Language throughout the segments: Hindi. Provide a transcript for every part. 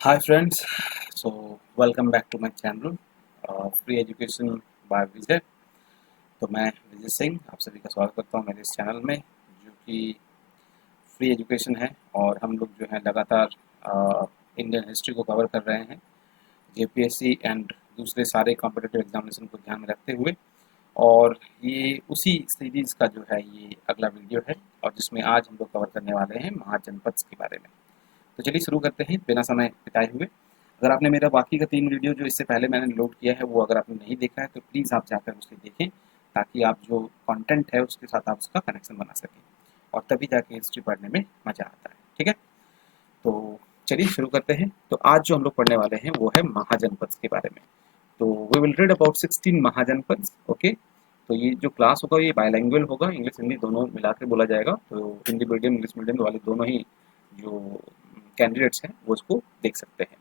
Hi friends, so welcome back to my channel free education by Vijay. तो मैं विजय सिंह आप सभी का स्वागत करता हूँ मेरे इस चैनल में जो कि फ्री एजुकेशन है। और हम लोग जो है लगातार इंडियन हिस्ट्री को कवर कर रहे हैं जेपीएससी एंड दूसरे सारे कॉम्पिटिटिव एग्जामिनेशन को ध्यान में रखते हुए। और ये उसी सीरीज़ का जो है ये अगला वीडियो है और जिसमें आज हम लोग कवर करने वाले हैं महाजनपद के बारे में। तो चलिए शुरू करते हैं बिना समय बिताए हुए। अगर आपने मेरा बाकी का 3 वीडियो जो इससे पहले मैंने लोड किया है वो अगर आपने नहीं देखा है तो प्लीज़ आप जाकर उसे देखें, ताकि आप जो कंटेंट है उसके साथ आप उसका कनेक्शन बना सकें और तभी जाके हिस्ट्री पढ़ने में मज़ा आता है। ठीक है, तो चलिए शुरू करते हैं। तो आज जो हम लोग पढ़ने वाले हैं वो है महाजनपद के बारे में। तो we will read about 16 Mahajanapada. Okay, तो ये जो क्लास होगा ये बायलैंग्वेज होगा, इंग्लिश हिंदी दोनों मिला के बोला जाएगा। तो हिंदी मीडियम इंग्लिश मीडियम वाले दोनों ही जो कैंडिडेट्स हैं वो उसको देख सकते हैं।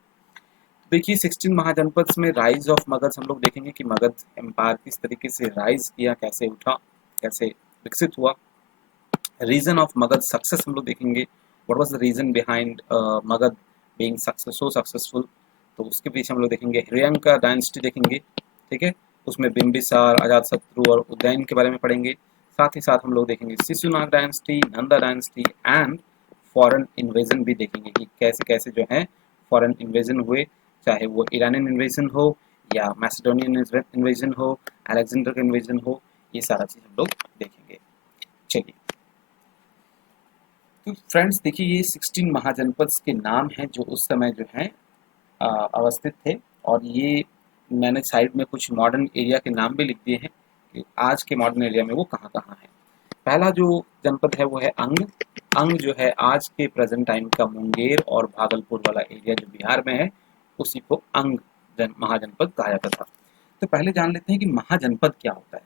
देखिए 16 महाजनपद में राइज ऑफ मगध हम लोग देखेंगे कि मगध एम्पायर किस तरीके से राइज किया, कैसे उठा, कैसे विकसित हुआ। रीजन ऑफ मगध सक्सेस हम लोग देखेंगे, what was the reason behind Magadh being so successful. तो उसके पीछे हम लोग देखेंगे हृयंका डायनेस्टी देखेंगे। ठीक है, उसमें बिंबिसार, अजातशत्रु और उदयन के बारे में पढ़ेंगे। साथ ही साथ हम लोग देखेंगे Shishunaga dynasty, Nanda dynasty and foreign invasion भी देखेंगे कि कैसे कैसे जो है फॉरेन इन्वेजन हुए, चाहे वो ईरानियन इन्वेजन हो या मैसेडोनियन इन्वेजन हो, अलेक्जेंडर का इन्वेजन हो, ये सारा चीज़ हम लोग देखेंगे। चलिए, तो फ्रेंड्स देखिए ये 16 महाजनपद के नाम हैं जो उस समय जो है अवस्थित थे। और ये मैंने साइड में कुछ मॉडर्न एरिया के नाम भी लिख दिए हैं कि आज के मॉडर्न एरिया में वो कहाँ कहाँ है। पहला जो जनपद है वो है अंग। अंग जो है आज के प्रेजेंट टाइम का मुंगेर और भागलपुर वाला एरिया जो बिहार में है, उसी को अंग महाजनपद कहा जाता था। तो पहले जान लेते हैं कि महाजनपद क्या होता है।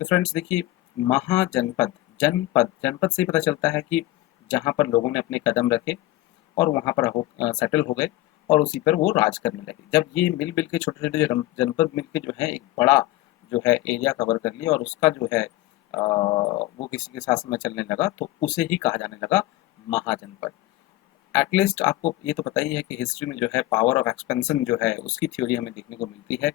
तो फ्रेंड्स देखिए, महाजनपद, जनपद, जनपद से ही पता चलता है कि जहाँ पर लोगों ने अपने कदम रखे और वहाँ पर सेटल हो गए और उसी पर वो राज करने लगे। जब ये मिल मिल के छोटे छोटे जनपद मिल के जो है एक बड़ा जो है एरिया कवर कर लिया और उसका जो है वो किसी के शासन में चलने लगा, तो उसे ही कहा जाने लगा महाजनपद। एटलीस्ट आपको ये तो पता ही है कि हिस्ट्री में जो है पावर ऑफ एक्सपेंशन जो है उसकी थ्योरी हमें देखने को मिलती है।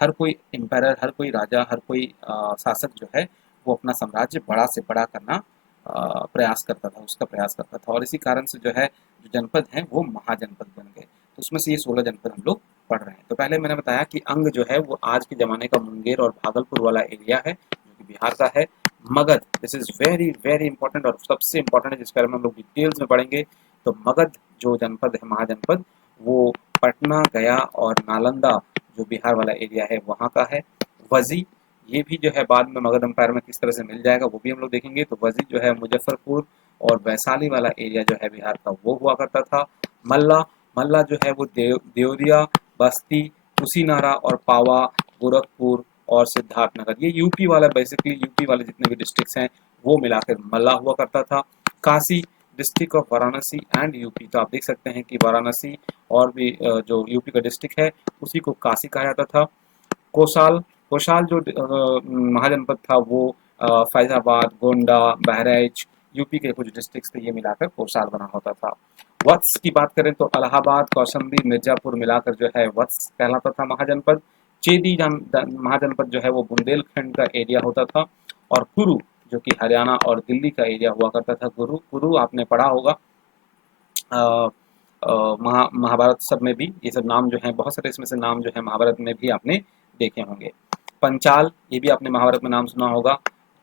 हर कोई एम्पायर, हर कोई राजा, हर कोई शासक जो है वो अपना साम्राज्य बड़ा से बड़ा करना प्रयास करता था, उसका प्रयास करता था। और इसी कारण से जो है जो जनपद हैं वो महाजनपद बन गए। तो उसमें से ये 16 जनपद हम लोग पढ़ रहे हैं। तो पहले मैंने बताया कि अंग जो है वो आज के ज़माने का मुंगेर और भागलपुर वाला एरिया है जो कि बिहार का है। Magadh, this is very very important और सबसे इंपॉर्टेंट है जिसके बारे में हम लोग डिटेल्स में पढ़ेंगे। तो मगध जो जनपद है महाजनपद, वो पटना, गया और नालंदा जो बिहार वाला एरिया है वहाँ का है। वजी, ये भी जो है बाद में मगध एम्पायर में किस तरह से मिल जाएगा वो भी हम लोग देखेंगे। तो वजी जो है मुजफ्फरपुर और वैशाली वाला एरिया जो है बिहार का वो हुआ करता था। मल्ला, मल्ला जो है वो देवरिया, बस्ती, कुशीनारा और पावा, गोरखपुर और सिद्धार्थनगर, ये यूपी वाला, बेसिकली यूपी वाले जितने भी डिस्ट्रिक्ट्स हैं वो मिलाकर मल्ला हुआ करता था। Kashi, district of Varanasi and UP, तो आप देख सकते हैं कि वाराणसी और भी जो यूपी का डिस्ट्रिक्ट है उसी को काशी कहा जाता था। कोसाल, कोसाल जो महाजनपद था वो फैजाबाद, गोंडा, बहराइच, यूपी के कुछ डिस्ट्रिक्ट्स थे, ये मिलाकर कोसाल बना होता था। वत्स की बात करें तो इलाहाबाद, कौशाम्बी, मिर्जापुर मिलाकर जो है वत्स कहलाता था महाजनपद। चेदी महाजनपद जो है वो बुंदेलखंड का एरिया होता था। और कुरु जो कि हरियाणा और दिल्ली का एरिया हुआ करता था। कुरु, कुरु आपने पढ़ा होगा महाभारत सब में भी, ये सब नाम जो है बहुत सारे इसमें से नाम जो है महाभारत में भी आपने देखे होंगे। पंचाल, ये भी आपने महाभारत में नाम सुना होगा।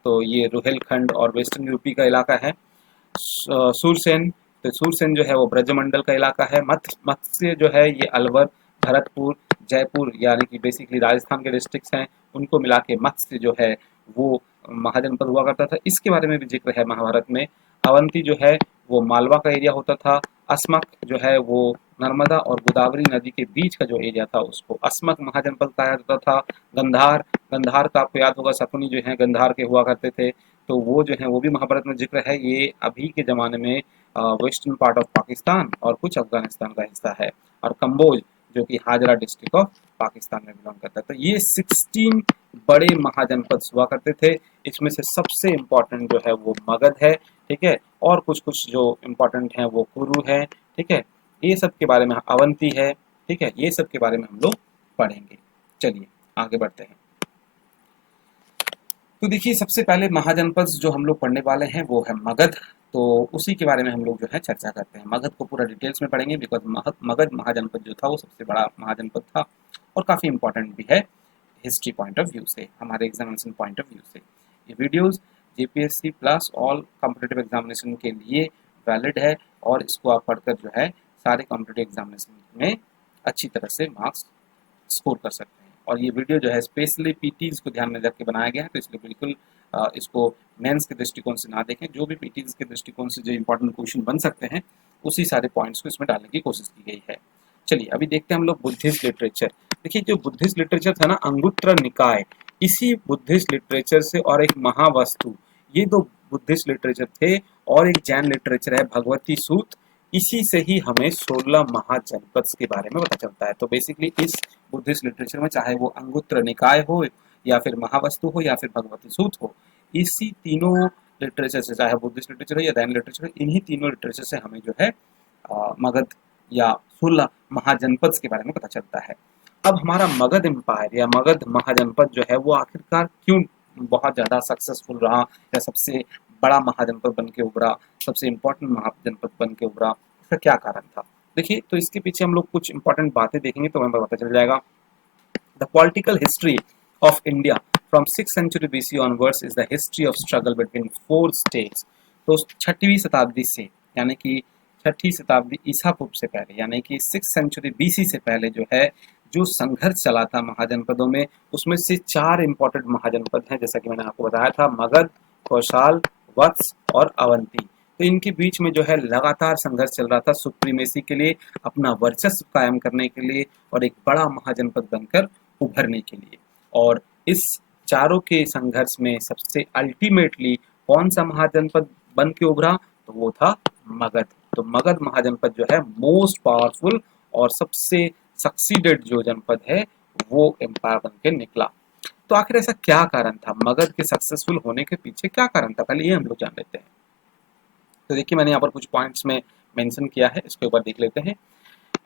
तो ये रुहेलखंड और वेस्टर्न यूपी का इलाका है। सूरसेन, तो सूरसेन जो है वो ब्रजमंडल का इलाका है। मत्स्य जो है ये अलवर, भरतपुर, जयपुर यानी कि बेसिकली राजस्थान के डिस्ट्रिक्ट्स हैं, उनको मिला के मत्स्य जो है वो महाजनपद हुआ करता था। इसके बारे में भी जिक्र है महाभारत में। अवंती जो है वो मालवा का एरिया होता था। अस्मक जो है वो नर्मदा और गोदावरी नदी के बीच का जो एरिया था उसको अस्मक महाजनपद कहा जाता था। गंधार, गंधार का आपको याद होगा, शकुनी जो है गंधार के हुआ करते थे, तो वो जो है वो भी महाभारत में जिक्र है। ये अभी के ज़माने में वेस्टर्न पार्ट ऑफ पाकिस्तान और कुछ अफगानिस्तान का हिस्सा है। और कंबोज जो कि हाजरा डिस्ट्रिक्ट ऑफ पाकिस्तान में बिलोंग करता है। तो ये 16 बड़े महाजनपद हुआ करते थे। इसमें से सबसे इम्पोर्टेंट जो है वो मगध है, ठीक है, और कुछ कुछ जो इम्पोर्टेंट हैं वो कुरु है, ठीक है। ये सब के बारे में, अवंती है, ठीक है, ये सब के बारे में हम लोग पढ़ेंगे। चलिए आगे बढ़ते हैं। तो देखिए सबसे पहले महाजनपद जो हम लोग पढ़ने वाले हैं वो है मगध। तो उसी के बारे में हम लोग जो है चर्चा करते हैं। मगध को पूरा डिटेल्स में पढ़ेंगे बिकॉज मगध महाजनपद जो था वो सबसे बड़ा महाजनपद था और काफ़ी इंपॉर्टेंट भी है हिस्ट्री पॉइंट ऑफ व्यू से, हमारे एग्जामिनेशन पॉइंट ऑफ व्यू से। ये videos JPSC plus all competitive examination के लिए वैलिड है और इसको आप पढ़कर जो है सारे कॉम्पिटिटिव एग्जामिनेशन में अच्छी तरह से मार्क्स स्कोर कर सकते हैं। और ये वीडियो जो है स्पेशली पीटीज को ध्यान में रख के बनाया गया है, तो इसलिए बिल्कुल इसको मेंस के दृष्टिकोण से ना देखें। जो भी पीटीज के दृष्टिकोण से जो इंपॉर्टेंट क्वेश्चन बन सकते हैं उसी सारे पॉइंट्स को इसमें डालने की कोशिश की गई है। चलिए अभी देखते हैं हम लोग बुद्धिस्ट लिटरेचर। देखिए जो बुद्धिस्ट लिटरेचर था ना, अंगुत्तर निकाय, इसी बुद्धिस्ट लिटरेचर से, और एक महावस्तु, ये दो बुद्धिस्ट लिटरेचर थे, और एक जैन लिटरेचर है भगवती सूत, इसी से ही हमें 16 महाजनपद के बारे में पता चलता है। तो बेसिकली इस बुद्धिस्ट लिटरेचर में, चाहे वो अंगुत्तर निकाय हो या फिर महावस्तु हो या फिर भगवती सूत हो, इसी तीनों लिटरेचर से, चाहे बुद्धिस्ट लिटरेचर हो या जैन लिटरेचर हो, इन्हीं तीनों लिटरेचर से हमें जो है मगध या 16 महाजनपद के बारे में पता चलता है। अब हमारा मगध एम्पायर या मगध महाजनपद जो है वो आखिरकार क्यों बहुत ज़्यादा सक्सेसफुल रहा या सबसे बड़ा महाजनपद बन के उभरा, सबसे इम्पोर्टेंट महाजनपद बन के उभरा, इसका क्या कारण था? देखिए तो इसके पीछे हम लोग कुछ इंपॉर्टेंट बातें देखेंगे तो हमें पता चल जाएगा। The political history of India from 6th century BC onwards is the history of struggle between four states। तो 6वीं शताब्दी से, यानी कि 6ठी शताब्दी ईसा पूर्व से पहले, यानी कि 6th century BC से पहले जो है, जो संघर्ष चला था महाजनपदों में, उसमें से 4 इंपॉर्टेंट महाजनपद हैं, जैसा कि मैंने आपको बताया था, मगध, कौशाल, वत्स और अवंती। तो इनके बीच में जो है लगातार संघर्ष चल रहा था सुप्रीमेसी के लिए, अपना वर्चस्व कायम करने के लिए और एक बड़ा महाजनपद बनकर उभरने के लिए। और इस चारों के संघर्ष में सबसे अल्टीमेटली कौन सा महाजनपद बन के उभरा? तो वो था मगध। तो मगध महाजनपद जो है मोस्ट पावरफुल और सबसे सक्सीडेड जो जनपद है वो एम्पायर बन के निकला। तो आखिर ऐसा क्या कारण था? मगध के सक्सेसफुल होने के पीछे क्या कारण था, पहले ये हम लोग जान लेते हैं। तो देखिए मैंने यहाँ पर कुछ पॉइंट्स में मेंशन किया है, इसके ऊपर देख लेते हैं।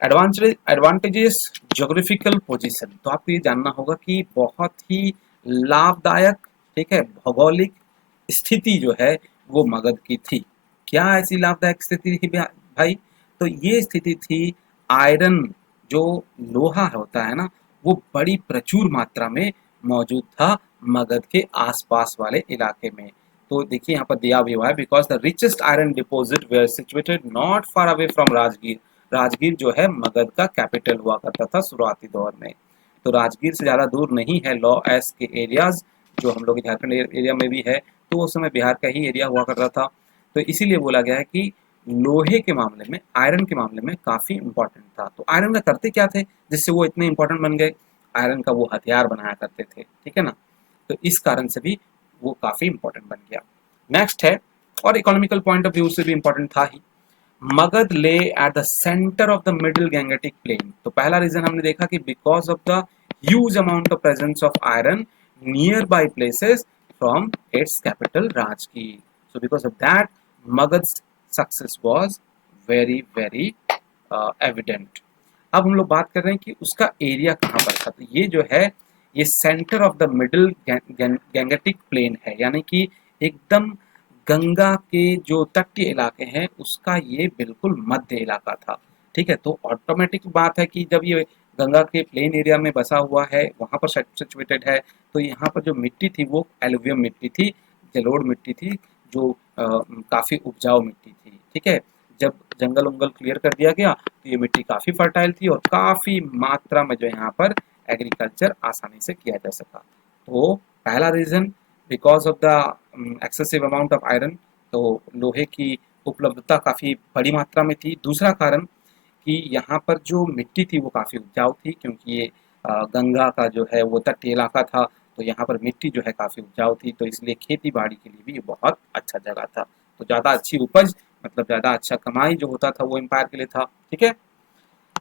Advantages geographical position. तो आपको ये जानना होगा कि बहुत ही लाभदायक, ठीक है, भौगोलिक स्थिति जो है वो मगध की थी। क्या ऐसी लाभदायक स्थिति थी भाई? तो ये स्थिति थी, आयरन जो लोहा होता है ना, वो बड़ी प्रचुर मात्रा में मौजूद था मगध के आसपास वाले इलाके में। तो देखिए यहाँ पर दिया भी हुआ है, because the richest iron deposit were situated not far away from Rajgir. Rajgir जो है मगध का कैपिटल हुआ करता था शुरुआती दौर में। तो राजगीर से ज़्यादा दूर नहीं है लॉ एस के एरियाज, जो हम लोग झारखंड एरिया में भी है, तो उस समय बिहार का ही एरिया हुआ करता था। तो इसीलिए बोला गया है कि लोहे के मामले में, आयरन के मामले में काफ़ी इंपॉर्टेंट था। तो आयरन का करते क्या थे जिससे वो इतने इंपॉर्टेंट बन गए? आयरन का वो हथियार बनाया करते थे, ठीक है ना। तो इस कारण से भी वो काफ़ी इंपॉर्टेंट बन गया। नेक्स्ट है, और इकोनॉमिकल पॉइंट ऑफ व्यू से भी इंपॉर्टेंट था ही, Magadh lay at the centre of the middle Gangetic plain. तो पहला रीजन हमने देखा कि because of the huge amount of presence of iron nearby places from its capital Rajgir. So because of that Magadh success was very very evident. अब हम लोग बात कर रहे हैं कि उसका एरिया कहाँ पर था। तो ये जो है, ये centre of the middle Gangetic plain है, यानी कि एकदम गंगा के जो तटीय इलाके हैं उसका ये बिल्कुल मध्य इलाका था, ठीक है। तो ऑटोमेटिक बात है कि जब ये गंगा के प्लेन एरिया में बसा हुआ है, वहाँ पर सिचुएटेड है, तो यहाँ पर जो मिट्टी थी वो एलुवियम मिट्टी थी, जलोढ़ मिट्टी थी, जो काफ़ी उपजाऊ मिट्टी थी, ठीक है। जब जंगल उंगल क्लियर कर दिया गया तो ये मिट्टी काफ़ी फर्टाइल थी और काफ़ी मात्रा में जो यहाँ पर एग्रीकल्चर आसानी से किया जा सका। तो पहला reason because of the excessive amount of iron, तो लोहे की उपलब्धता काफ़ी बड़ी मात्रा में थी। दूसरा कारण कि यहाँ पर जो मिट्टी थी वो काफ़ी उपजाऊ थी, क्योंकि ये गंगा का जो है वो तटीय इलाका था, तो यहाँ पर मिट्टी जो है काफ़ी उपजाऊ थी, तो इसलिए खेती बाड़ी के लिए भी ये बहुत अच्छा जगह था। तो ज़्यादा अच्छी उपज, मतलब ज़्यादा अच्छा कमाई जो होता था वो एम्पायर के लिए था, ठीक है।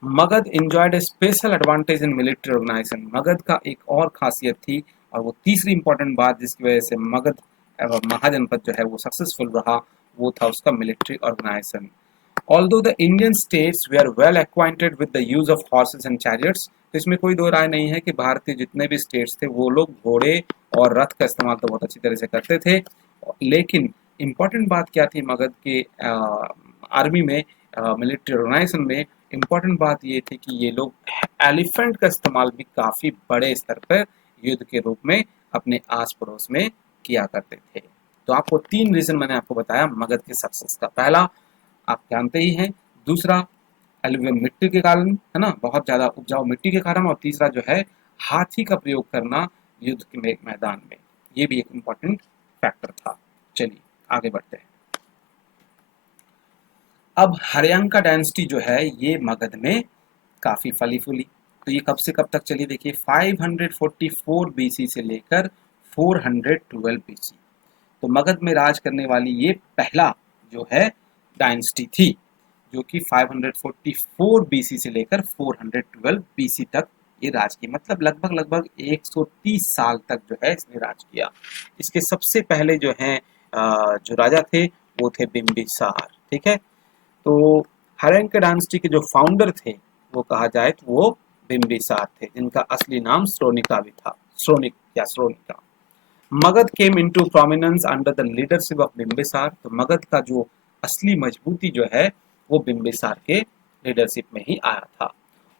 Magadh enjoyed a special advantage in military organization। Magadh का एक और खासियत थी, और वो तीसरी इंपॉर्टेंट बात जिसकी वजह से मगध महाजनपद जो है वो सक्सेसफुल रहा, वो था उसका military organisation. Although the Indian states they are well acquainted with the use of horses and chariots, तो इसमें कोई दो राय नहीं है कि भारतीय जितने भी स्टेट्स थे वो लोग घोड़े और रथ का इस्तेमाल तो बहुत अच्छी तरह से करते थे। लेकिन इम्पॉर्टेंट बात क्या थी मगध के आर्मी में, मिलिट्री ऑर्गेनाइजेशन में इम्पॉर्टेंट बात ये थी कि ये लोग एलिफेंट का इस्तेमाल भी काफ़ी बड़े स्तर पर युद्ध के रूप में अपने आस पड़ोस में किया करते थे। तो आपको तीन रीजन मैंने आपको बताया मगध के सक्सेस का। पहला आप जानते ही हैं, दूसरा एल्यूवियल मिट्टी के कारण, है ना, बहुत ज़्यादा उपजाऊ मिट्टी के कारण, और तीसरा जो है हाथी का प्रयोग करना युद्ध के मैदान में, ये भी एक इम्पॉर्टेंट फैक्टर था। चलिए आगे बढ़ते हैं। अब हर्यंका डायनेस्टी जो है ये मगध में काफ़ी फली फूली। तो ये कब से कब तक चली, देखिए 544 बीसी से लेकर 412 बीसी। तो मगध में राज करने वाली ये पहला जो है डायनेस्टी थी, जो कि 544 बीसी से लेकर 412 बीसी तक ये राज की, मतलब लगभग 130 साल तक जो है इसने राज किया। इसके सबसे पहले जो हैं जो राजा थे वो थे बिम्बिसार। ठीक है, तो हर्यंका डायनेस्टी के जो फाउंडर थे वो कहा जाए तो वो बिम्बिसार थे, जिनका असली नाम श्रोनिका भी था, श्रोनिक या Shronika. Magadha came into prominence under the leadership of Bimbisara. तो मगध का जो असली मजबूती जो है वो बिम्बिसार के लीडरशिप में ही आया था।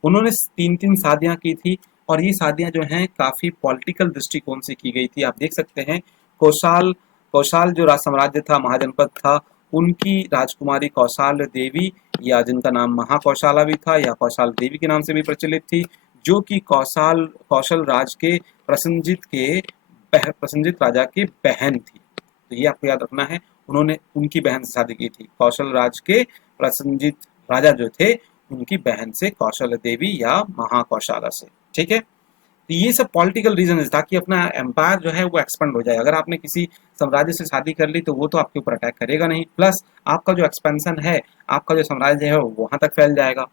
उन्होंने तीन तीन शादियां की थी, और ये शादियां जो हैं काफी पॉलिटिकल दृष्टिकोण से की गई थी। आप देख सकते हैं कौशाल कौशाल जो राज साम्राज्य था, महाजनपद था, उनकी राजकुमारी कौशाल देवी, या जिनका नाम महाकौशाला भी था या कौशाल देवी के नाम से भी प्रचलित थी, जो कि कौशल राज के प्रसन्नजित राजा की बहन थी। तो ये आपको याद रखना है, उन्होंने उनकी बहन से शादी की थी, कौशल राज के प्रसन्नजित राजा जो थे उनकी बहन से, कौशल देवी या महाकौशाला से। ठीक है, तो ये सब पॉलिटिकल रीजन है ताकि अपना एम्पायर जो है वो एक्सपेंड हो जाए। अगर आपने किसी साम्राज्य से शादी कर ली तो वो तो आपके ऊपर अटैक करेगा नहीं, प्लस आपका जो एक्सपेंशन है, आपका जो साम्राज्य है वो वहां तक फैल जाएगा।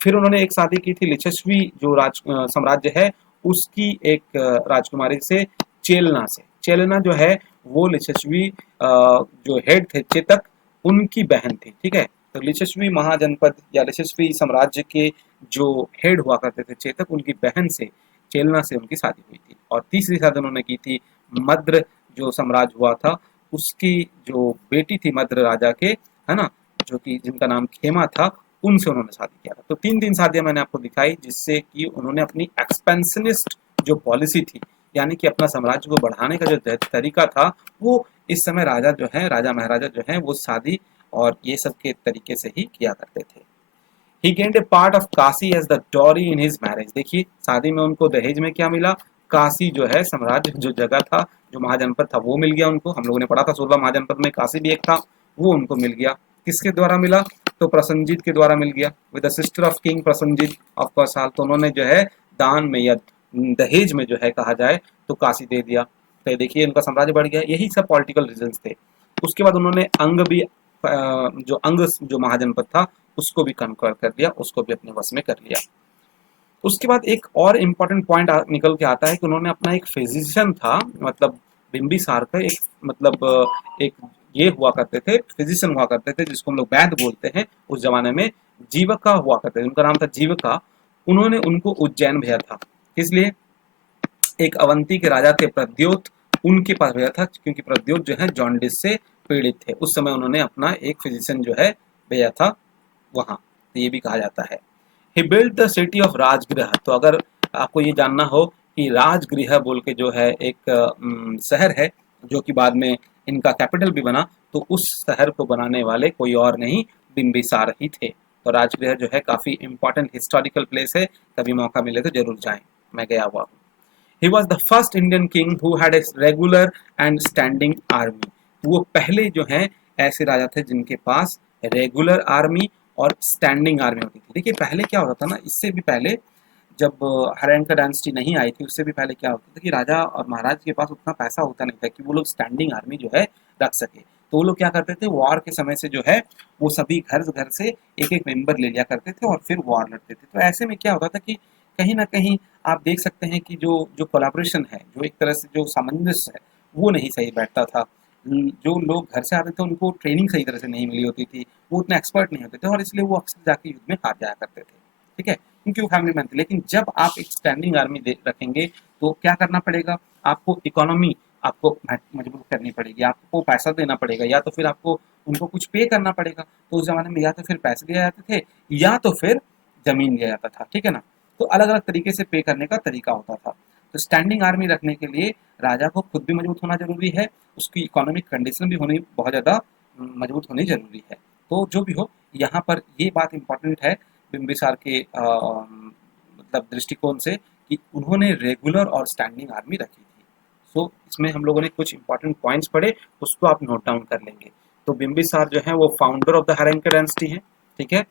फिर उन्होंने एक शादी की थी लिच्छवी जो साम्राज्य है उसकी एक राजकुमारी से, चेलना जो है वो लिच्छवी जो हेड थे चेतक, उनकी बहन थी। ठीक है, तो लिच्छवी महाजनपद या लिच्छवी साम्राज्य के जो हेड हुआ करते थे चेतक, उनकी बहन से, चेलना से उनकी शादी हुई थी। और तीसरी शादी उन्होंने की थी मद्र जो साम्राज्य हुआ था उसकी जो बेटी थी मद्र राजा के, है ना, जो कि जिनका नाम खेमा था, उनसे उन्होंने शादी किया था। तो तीन तीन शादियां मैंने आपको दिखाई जिससे कि उन्होंने अपनी एक्सपेंशनिस्ट जो पॉलिसी थी, यानी कि अपना साम्राज्य को बढ़ाने का जो तरीका था, वो इस समय राजा महाराजा जो है वो शादी और ये सब के तरीके से ही किया करते थे। He gained a part of Kashi as the dowry in his marriage। देखिए शादी में उनको दहेज में क्या मिला, काशी जो है साम्राज्य जो जगह था, जो महाजनपद था वो मिल गया उनको। हम लोगों ने पढ़ा था 16 महाजनपद में काशी भी एक था, वो उनको मिल गया। किसके द्वारा मिला, तो प्रसन्नजीत के द्वारा मिल गया, with the sister of king Prasannajit of Kaushal. तो उन्होंने जो है दान में या दहेज में जो है कहा जाए तो काशी दे दिया। तो देखिए उनका साम्राज्य बढ़ गया। यही सब पॉलिटिकल रीजंस थे। उसके बाद उन्होंने अंग जो महाजनपद था उसको भी कन्क्वर कर दिया, उसको भी अपने वश में कर लिया। उसके बाद एक और इम्पोर्टेंट पॉइंट निकल के आता है कि उन्होंने अपना एक फिजिशियन था, मतलब बिम्बिसार का एक, मतलब एक ये हुआ करते थे, फिजिशियन हुआ करते थे जिसको हम लोग वैद्य बोलते हैं उस जमाने में, जीविका हुआ करते थे, उनका नाम था जीविका। उन्होंने उनको उज्जैन भेजा था, इसलिए एक अवंती के राजा थे प्रद्योत, उनके पास भेजा था, क्योंकि प्रद्योत जो है जॉन्डिस से पीड़ित थे। उस समय उन्होंने अपना एक फिजिशियन जो है भेजा था वहाँ, तो ये भी कहा जाता है। He build the city of Rajgriha. तो अगर आपको ये जानना हो कि राजगृह बोल के जो है एक शहर है जो कि बाद में इनका कैपिटल भी बना, तो उस शहर को बनाने वाले कोई और नहीं बिम्बिसार ही थे। तो राजगृह जो है काफ़ी इंपॉर्टेंट हिस्टोरिकल प्लेस है, कभी मौका मिले तो जरूर जाएं, मैं गया हुआ हूँ। He was the first Indian king who had a regular and standing army। वो पहले जो हैं ऐसे राजा थे जिनके पास रेगुलर आर्मी और स्टैंडिंग आर्मी होती थी। देखिए पहले क्या होता था ना, इससे भी पहले जब हर्यंका डायनेस्टी नहीं आई थी उससे भी पहले क्या होता था कि राजा और महाराज के पास उतना पैसा होता नहीं था कि वो लोग स्टैंडिंग आर्मी जो है रख सके। तो वो लोग क्या करते थे, वॉर के समय से जो है वो सभी घर घर से एक एक मेंबर ले लिया करते थे और फिर वॉर लड़ते थे। तो ऐसे में क्या होता था कि कहीं ना कहीं आप देख सकते हैं कि जो जो कोलैबोरेशन है, जो एक तरह से जो सामंजस्य है, वो नहीं सही बैठता था। जो लोग घर से आते थे उनको ट्रेनिंग सही तरह से नहीं मिली होती थी, वो उतने एक्सपर्ट नहीं होते थे और इसलिए वो अक्सर जाके युद्ध में हार जाया करते थे, ठीक है, क्योंकि वो फैमिली मैन थे। लेकिन जब आप एक स्टैंडिंग आर्मी रखेंगे तो क्या करना पड़ेगा, आपको इकोनॉमी आपको मजबूत करनी पड़ेगी, आपको पैसा देना पड़ेगा, या तो फिर आपको उनको कुछ पे करना पड़ेगा। तो उस ज़माने में या तो फिर पैसे दिए जाते थे या तो फिर ज़मीन दिया जाता था, ठीक है ना? तो अलग-अलग तरीके से पे करने का तरीका होता था। तो स्टैंडिंग आर्मी रखने के लिए राजा को खुद भी मजबूत होना ज़रूरी है, उसकी इकोनॉमिक कंडीशन भी होनी बहुत ज़्यादा मजबूत होनी ज़रूरी है। तो जो भी हो, यहाँ पर ये बात इम्पोर्टेंट है बिम्बिसार के मतलब दृष्टिकोण से कि उन्होंने रेगुलर और स्टैंडिंग आर्मी रखी थी। सो इसमें हम लोगों ने कुछ इंपॉर्टेंट पॉइंट्स पढ़े, उसको आप नोट डाउन कर लेंगे। तो बिम्बिसार जो है वो फाउंडर ऑफ द हर्यंका डायनेस्टी है, ठीक है,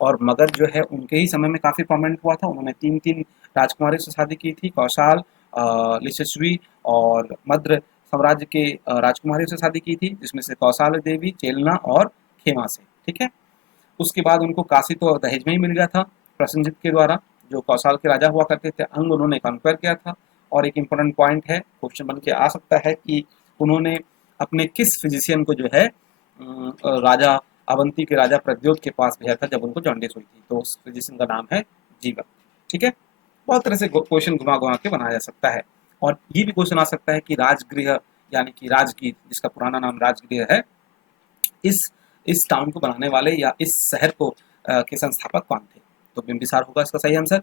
और मगध जो है उनके ही समय में काफ़ी प्रोमिनेंट हुआ था। उन्होंने 3-3 राजकुमारियों से शादी की थी, कौशाल, यशस्वी और मद्र साम्राज्य के राजकुमारियों से शादी की थी, जिसमें से कौशाल देवी, चेलना और खेमा से, ठीक है। उसके बाद उनको काशी तो दहेज में ही मिल गया था प्रसेनजीत के द्वारा, जो कौशाल के राजा हुआ करते थे। अंग उन्होंने कॉन्क्वायर किया था। और एक इम्पोर्टेंट पॉइंट है, क्वेश्चन बन के आ सकता है कि उन्होंने अपने किस फिजिशियन को जो है राजा अवंती के राजा प्रद्योत के पास भेजा था जब उनको जॉन्डिस हुई थी, तो उस फिजिशियन का नाम है जीवा, ठीक है। बहुत तरह से क्वेश्चन घुमा घुमा के बनाया जा सकता है। और ये भी क्वेश्चन आ सकता है कि राजगृह यानी कि राजगीर, जिसका पुराना नाम राजगृह है, इस इस टाउन को बनाने वाले या इस शहर को के संस्थापक कौन थे? तो बिंबिसार होगा इसका सही आंसर।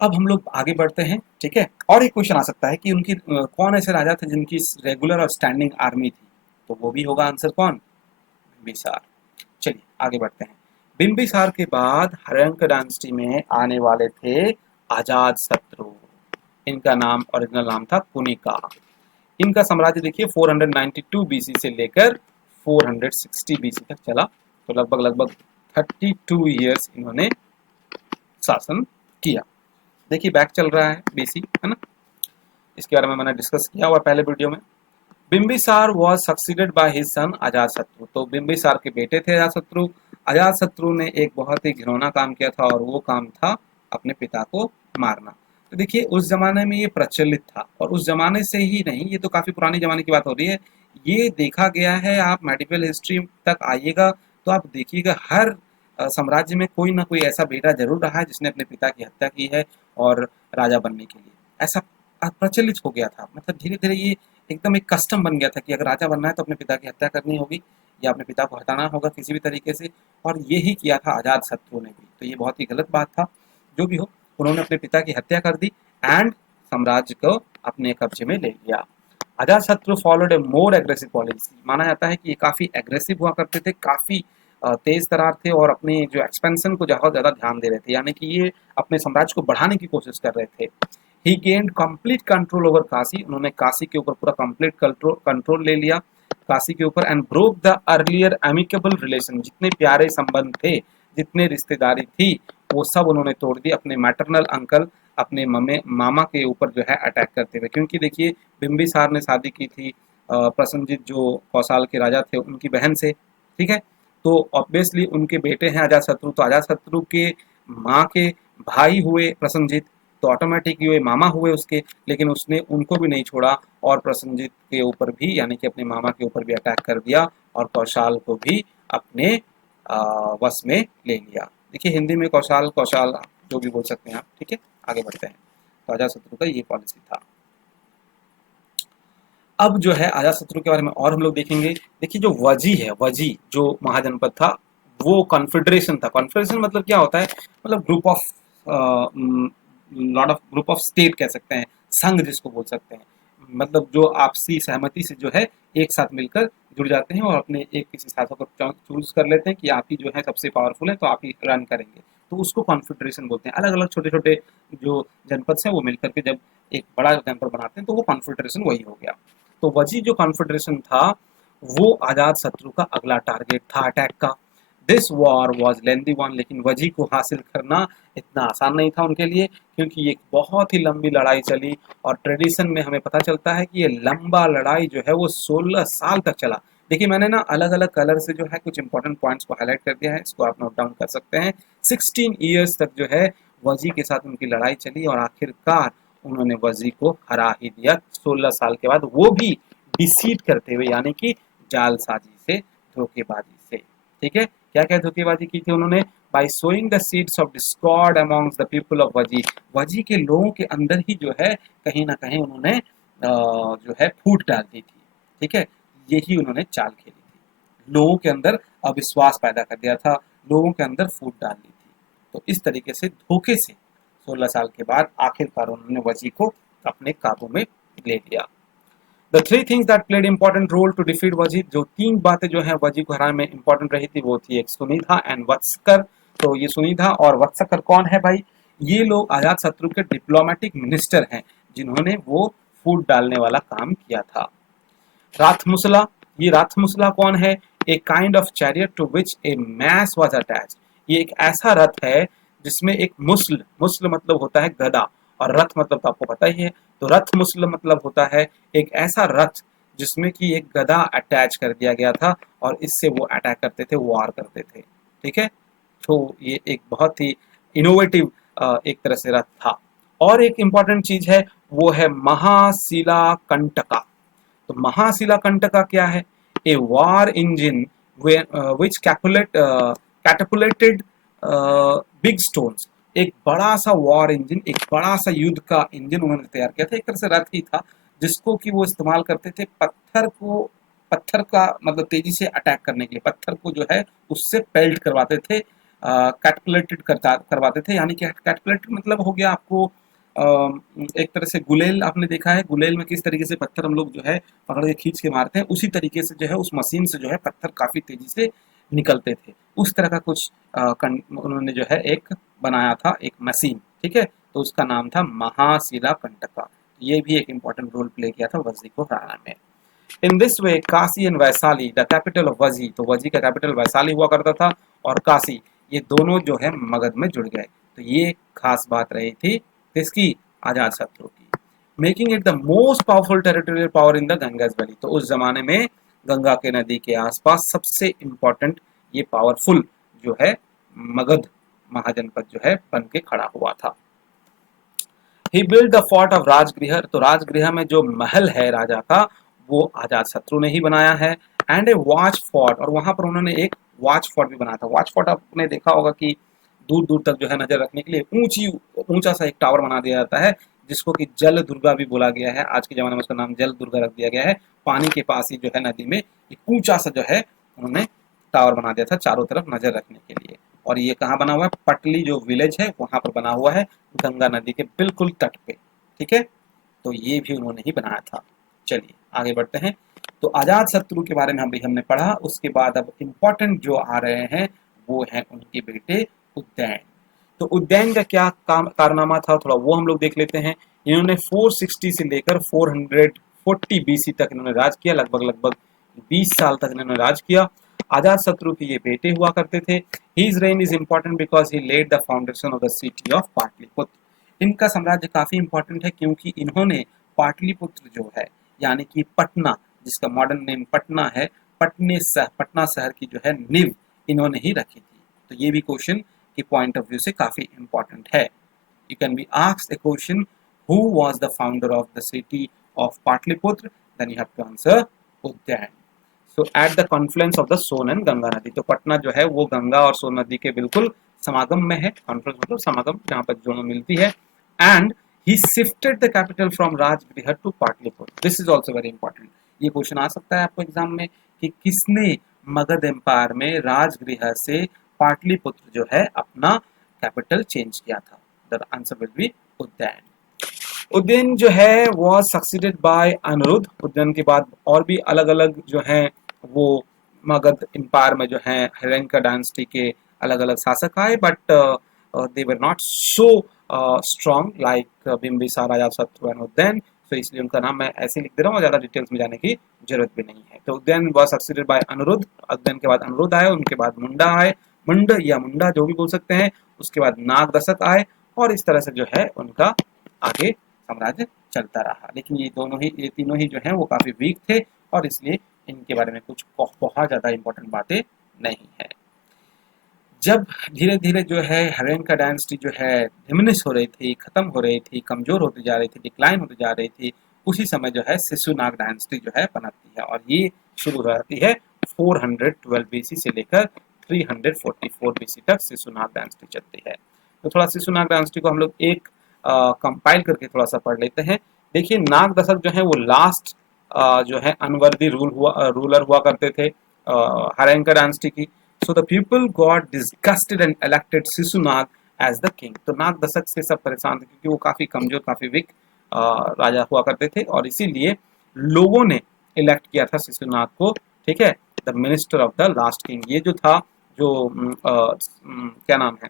अब हम लोग आगे बढ़ते हैं, ठीक है। और एक क्वेश्चन आ सकता है कि उनकी कौन ऐसे राजा थे जिनकी रेगुलर और स्टैंडिंग आर्मी थी? तो वो भी होगा आंसर कौन? बिंबिसार। चलिए आगे बढ़ते हैं। बिंबिसार के बाद हर्यंक डायनेस्टी में आने वाले थे अजात शत्रु। इनका नाम ओरिजिनल नाम था कुनिका। इनका साम्राज्य देखिए 492 बीसी से लेकर 460 बीसी तक चला। तो लगभग लगभग 32 ईयर्स इन्होंने शासन किया। देखिए बैक चल रहा है बीसी, है ना? इसके बारे में मैंने डिस्कस किया हुआ पहले वीडियो में। Bimbisara was succeeded by his son Ajatashatru. तो बिंबिसार के बेटे थे अजातशत्रु। अजातशत्रु ने एक बहुत ही घिनौना काम किया था और वो काम था अपने पिता को मारना। तो देखिए उस जमाने में ये प्रचलित था, और उस जमाने से ही नहीं, ये तो काफी पुराने जमाने की बात हो रही है। ये देखा गया है, आप मेडिवल हिस्ट्री तक आइएगा तो आप देखिएगा हर साम्राज्य में कोई ना कोई ऐसा बेटा जरूर रहा है जिसने अपने पिता की हत्या की है और राजा बनने के लिए। ऐसा प्रचलित हो गया था, मतलब धीरे धीरे ये एकदम एक कस्टम बन गया था कि अगर राजा बनना है तो अपने पिता की हत्या करनी होगी या अपने पिता को हटाना होगा किसी भी तरीके से। और ये ही किया था अजात शत्रु ने भी। तो ये बहुत ही गलत बात था। जो भी हो, उन्होंने अपने पिता की हत्या कर दी एंड साम्राज्य को अपने कब्जे में ले लिया। अजात शत्रु फॉलोड ए मोर एग्रेसिव पॉलिसी। माना जाता है कि ये काफी एग्रेसिव हुआ करते थे, काफी तेज तरार थे और अपने जो एक्सपेंशन को बहुत ज्यादा ध्यान दे रहे थे, यानी कि ये अपने साम्राज्य को बढ़ाने की कोशिश कर रहे थे। He gained complete control over Kashi. उन्होंने काशी के ऊपर पूरा कंप्लीट कंट्रोल ले लिया काशी के ऊपर। And broke the earlier amicable relation. जितने प्यारे संबंध थे, जितने रिश्तेदारी थी, वो सब उन्होंने तोड़ दी अपने मैटरनल अंकल, अपने मामा के ऊपर जो है अटैक करते हुए। क्योंकि देखिए बिंबिसार ने शादी की थी प्रसन्नजीत जो कौशाल के राजा थे उनकी बहन से, ठीक है। तो ऑब्वियसली उनके बेटे हैं अजातशत्रु, तो अजातशत्रु के माँ के भाई हुए प्रसन्नजीत, तो ऑटोमेटिक ये मामा हुए उसके। लेकिन उसने उनको भी नहीं छोड़ा और प्रसन्नजीत के ऊपर भी यानी कि अपने मामा के ऊपर भी अटैक कर दिया और कौशाल को भी अपने वश में ले लिया। देखिए हिंदी में कौशाल कौशाल जो भी बोल सकते हैं आप, ठीक है। आगे बढ़ते हैं। तो अजातशत्रु का ये पॉलिसी था। अब जो है अजातशत्रु के बारे में और हम लोग देखेंगे। देखिए जो वजी है, वजी जो महाजनपद था, वो कॉन्फेडरेशन था। कॉन्फेडरेशन मतलब क्या होता है? मतलब group of lot of group of state कह सकते हैं, संघ जिसको बोल सकते हैं। मतलब जो आपसी सहमति से जो है एक साथ मिलकर जुड़ जाते हैं और अपने एक किसी शासक को चूज कर लेते हैं कि आप ही जो है सबसे पावरफुल है तो आप ही रन करेंगे। तो उसको कॉन्फेडरेशन बोलते हैं। अलग अलग छोटे छोटे जो जनपद हैं वो मिलकर के जब एक बड़ा जनपद बनाते हैं तो वो कॉन्फेडरेशन वही हो गया। तो वजी जो कॉन्फेडरेशन था वो आजाद शत्रु का अगला टारगेट था अटैक का। This war was lengthy one. लेकिन वजी को हासिल करना इतना आसान नहीं था उनके लिए, क्योंकि ये बहुत ही लंबी लड़ाई चली। और ट्रेडिशन में हमें पता चलता है कि ये लंबा लड़ाई जो है वो 16 साल तक चला। देखिए मैंने ना अलग अलग कलर से जो है कुछ इंपॉर्टेंट पॉइंट्स को हाईलाइट कर दिया है, इसको आप नोट डाउन कर सकते हैं। 16 ईयर्स तक जो है वजी के साथ उनकी लड़ाई चली और आखिरकार उन्होंने वजी को हरा ही दिया 16 साल के बाद, वो भी डिसीट करते हुए, यानी कि जालसाजी से, धोखेबाजी से। ठीक है, क्या क्या धोखेबाजी की थी उन्होंने? By sowing the seeds of discord amongst the people of Vajji, Vajji के लोगों के अंदर ही जो है कहीं ना कहीं उन्होंने जो है फूट डाल दी थी। ठीक है, यही उन्होंने चाल खेली थी, लोगों के अंदर अविश्वास पैदा कर दिया था, लोगों के अंदर फूट डाल दी थी। तो इस तरीके से धोखे से 16 साल के बाद आखिरकार उन्होंने वजी को अपने काबू में ले लिया। The three things that played important role to defeat Vajji, जो तीन बातें जो है वजी को हराने में इंपॉर्टेंट रही थी वो थी एक सुनिधा एंड वत्सकर। तो ये सुनिधा और वत्सकर कौन है भाई? ये लोग अजात शत्रु के डिप्लोमेटिक मिनिस्टर हैं जिन्होंने वो फूट डालने वाला काम किया था। राथमुसला, ये राथमुसला कौन है? A kind of chariot to which a mace was attached, ये एक ऐसा रथ है जिसमें एक मुस्ल, मुस्ल मतलब होता है गदा, और रथ मतलब तो आपको पता ही है, तो रथ मुस्ल मतलब होता है एक ऐसा रथ जिसमें कि एक गदा अटैच कर दिया गया था और इससे वो अटैक करते थे, वार करते थे। ठीक है, तो ये एक बहुत ही इनोवेटिव एक तरह से रथ था। और एक इंपॉर्टेंट चीज है वो है महाशिला कंटका। तो महाशिला कंटका क्या है? ए वार इंजन विच कैटपुलेटेड बिग स्टोन्स, एक बड़ा सा वॉर इंजन, एक बड़ा सा युद्ध का इंजन उन्होंने तैयार किया था, एक तरह से रथ ही था जिसको कि वो इस्तेमाल करते थे पत्थर को, पत्थर का मतलब तेजी से अटैक करने के लिए, पत्थर को जो है उससे पेल्ट करवाते थे, कैटपुलेटेड करवाते थे। यानी कि कैटपुलेटेड मतलब हो गया आपको एक तरह से गुलेल, आपने देखा है गुलेल में किस तरीके से पत्थर हम लोग जो है पकड़ के खींच के मारते हैं, उसी तरीके से जो है उस मशीन से जो है पत्थर काफी तेजी से निकलते थे। उस तरह का कुछ उन्होंने जो है एक बनाया था, एक मशीन। ठीक है, तो उसका नाम था महाशिला कंटका। ये भी एक इम्पोर्टेंट रोल प्ले किया था वजी को हराने में। In this way Kashi and Vaishali the capital of वजी, तो वजी का कैपिटल वैशाली हुआ करता था और काशी, ये दोनों जो है मगध में जुड़ गए। तो ये खास बात रही थी किसकी? अजात शत्रु की। Making it the most powerful territorial power in the Gangas valley, तो उस जमाने में गंगा के नदी के आसपास सबसे इंपॉर्टेंट ये पावरफुल जो है मगध महाजनपद जो है बन के खड़ा हुआ था। He build the fort of Rajgriha, तो राजगृह में जो महल है राजा का वो अजात शत्रु ने ही बनाया है। एंड ए वॉच फोर्ट, और वहां पर उन्होंने एक वॉच फोर्ट भी बनाया था। वॉच फोर्ट आपने देखा होगा कि दूर दूर तक जो है नजर रखने के लिए ऊंचा सा एक टावर बना दिया जाता है जिसको कि जल दुर्गा भी बोला गया है। आज के जमाने में उसका नाम जल दुर्गा रख दिया गया है। पानी के पास ही जो है नदी में एक ऊंचा सा जो है उन्होंने टावर बना दिया था चारों तरफ नजर रखने के लिए। और ये कहाँ बना हुआ है? पटली जो विलेज है वहां पर बना हुआ है, गंगा नदी के बिल्कुल तट पे। ठीक है, तो ये भी उन्होंने ही बनाया था। चलिए आगे बढ़ते हैं। तो अजात शत्रु के बारे में अभी हमने पढ़ा, उसके बाद अब इम्पोर्टेंट जो आ रहे हैं वो है उनके बेटे उदयन। तो उदयन का क्या कारनामा था थोड़ा वो हम लोग देख लेते हैं। इन्होंने 460 से लेकर 440 बीसी तक इन्होंने राज किया, लगभग लगभग 20 साल तक इन्होंने राज किया। अजात शत्रु के ये बेटे हुआ करते थे। His reign is important because he laid the foundation of the city of Pataliputra. इनका साम्राज्य काफी इंपॉर्टेंट है क्योंकि इन्होंने पाटलिपुत्र जो है यानी कि पटना, जिसका मॉडर्न नेम पटना है, पटना शहर की जो है नींव इन्होंने ही रखी थी। तो ये भी क्वेश्चन के पॉइंट ऑफ व्यू से काफी इंपॉर्टेंट है। You can be asked a question, who was the founder of the city of Patliputra? Then you have to answer Udyan. So at the confluence of the Son and Ganga नदी, तो पटना जो है वो गंगा और सोन नदी के बिल्कुल समागम में है। कॉन्फ्रेंस मतलब समागम, जहाँ पर दोनों मिलती है। And he shifted the capital from Rajagriha to Pataliputra. This is also very important. ये क्वेश्चन आ सकता है आपको एग्जाम में कि किसने मगध एम्पायर में राजगृह से पाटलिपुत्र जो है अपना कैपिटल चेंज किया था। The answer will B Udayan. Udayan जो है वो सक्सीडेड बाय अनिरुद्ध। उदयन के बाद और भी अलग अलग जो हैं वो मगध एम्पायर में जो है हर्यंका डायनेस्टी के अलग अलग शासक आए, but they were not so strong like Bimbisara, Ajatashatru and Udayan. तो इसलिए उनका नाम मैं ऐसे लिख दे रहा हूँ, ज़्यादा डिटेल्स में जाने की जरूरत भी नहीं है। तो Udayan was succeeded by Aniruddha. Udayan के बाद अनिरुद्ध आए, उनके बाद मुंडा आए, मुंड या मुंडा जो भी बोल सकते हैं। उसके बाद नागदशक आए और इस तरह से जो है उनका आगे साम्राज्य चलता रहा। लेकिन ये तीनों ही जो हैं वो काफी वीक थे और इसलिए इनके बारे में कुछ बहुत ज्यादा इंपॉर्टेंट बातें नहीं है। जब धीरे धीरे जो है हर्यंका डायनेस्टी जो है डिमिनिश हो रही थी, खत्म हो रही थी, कमजोर होती जा रही थी, डिक्लाइन होती जा रही थी, उसी समय जो है शिशुनाग डायनेस्टी जो है बनाती है, और ये शुरू हो जाती है 412 बीसी से लेकर 344 बीसी तक शिशुनाग डायनेस्टी चलती है। तो थोड़ा शिशुनाग डायनेस्टी को हम लोग एक कंपाइल करके थोड़ा सा पढ़ लेते हैं। देखिए, नाग दशक जो है वो लास्ट जो है अनवर्दी रूलर हुआ करते थे हरेंका डायनेस्टी की। So the people got disgusted and elected Shishunaga as the king. तो नाग दशक से सब परेशान थे क्योंकि वो काफी कमजोर, काफी वीक राजा हुआ करते थे, और इसीलिए लोगों ने इलेक्ट किया था शिशुनाग को, ठीक है, the minister of the last king. ये जो था, जो क्या नाम है,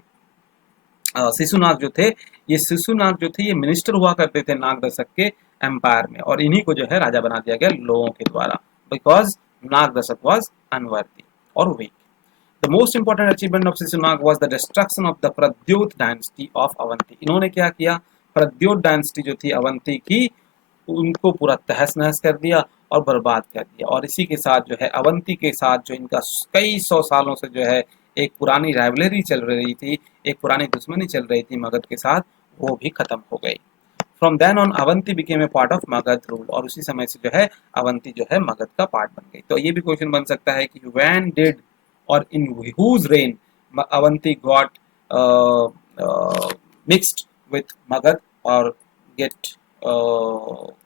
शिशुनाग जो थे, ये शिशुनाग जो थे ये मिनिस्टर हुआ करते थे नाग दशक के एम्पायर में, और इन्हीं को जो है राजा बना दिया गया लोगों के द्वारा, बिकॉज नाग दशक वॉज अनवर्दी और week. The most important achievement of Sisunag was the destruction of the Pradyut dynasty of Avanti. इन्होंने क्या किया, प्रद्योत डायनेस्टी जो थी अवंती की, उनको पूरा तहस नहस कर दिया और बर्बाद कर दिया, और इसी के साथ जो है अवंती के साथ जो इनका कई सौ सालों से जो है एक पुरानी राइवलरी चल रही थी, एक पुरानी दुश्मनी चल रही थी मगध के साथ, वो भी खत्म हो गई। From then on Avanti became a part of Magadh rule, और उसी समय से जो है अवंती जो है मगध का पार्ट बन गई। तो ये भी क्वेश्चन बन सकता है कि when did or in whose reign Avanti got mixed with Magad or get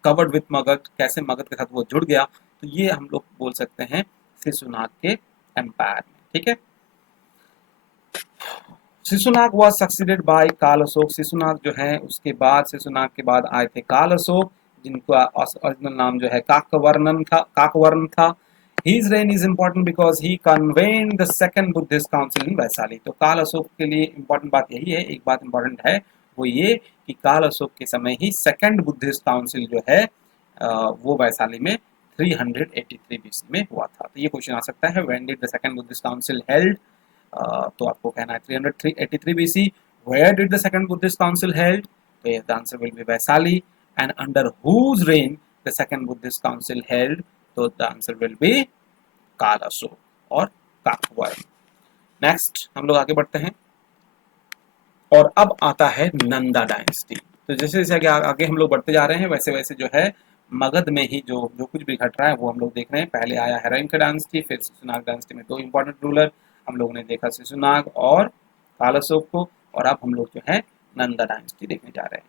covered with Magad, कैसे मगध के साथ वो जुड़ गया, तो ये हम लोग बोल सकते हैं शिशुनाग के एम्पायर में, ठीक है। शिशुनाग वॉज सक्सीडेड बाय काल अशोक। शिशुनाग जो है उसके बाद, शिशुनाग के बाद आए थे काल अशोक, जिनका ओरिजिनल नाम जो है काकवर्ण था। His reign is important because he convened the second Buddhist council in Vaishali. तो काल अशोक के लिए इम्पोर्टेंट बात यही है, एक बात इम्पोर्टेंट है वो ये कि काल अशोक के समय ही सेकंड बुद्धिस्ट काउंसिल जो है वो वैशाली में 383 बीसी में हुआ था। तो ये क्वेश्चन आ सकता है, when did the second Buddhist council held, तो आपको कहना है 383 BC. Where did the second Buddhist council held, तो the answer will be Vaishali. And under whose reign the second Buddhist council held, तो the answer will be Kalashoka और काकवर्ण। नेक्स्ट हम लोग आगे बढ़ते हैं, और अब आता है नंदा डायनेस्टी। तो जैसे जैसे आगे हम लोग बढ़ते जा रहे हैं, वैसे वैसे जो है मगध में ही जो जो कुछ भी घट रहा है वो हम लोग देख रहे हैं। पहले आया हरेंका डायनेस्टी, फिर शिशुनाग डायनेस्टी में दो इंपॉर्टेंट रूलर हम लोगों ने देखा, शिशुनाग और काल अशोक को, और अब हम लोग जो है नंदा डायनेस्टी देखने जा रहे हैं।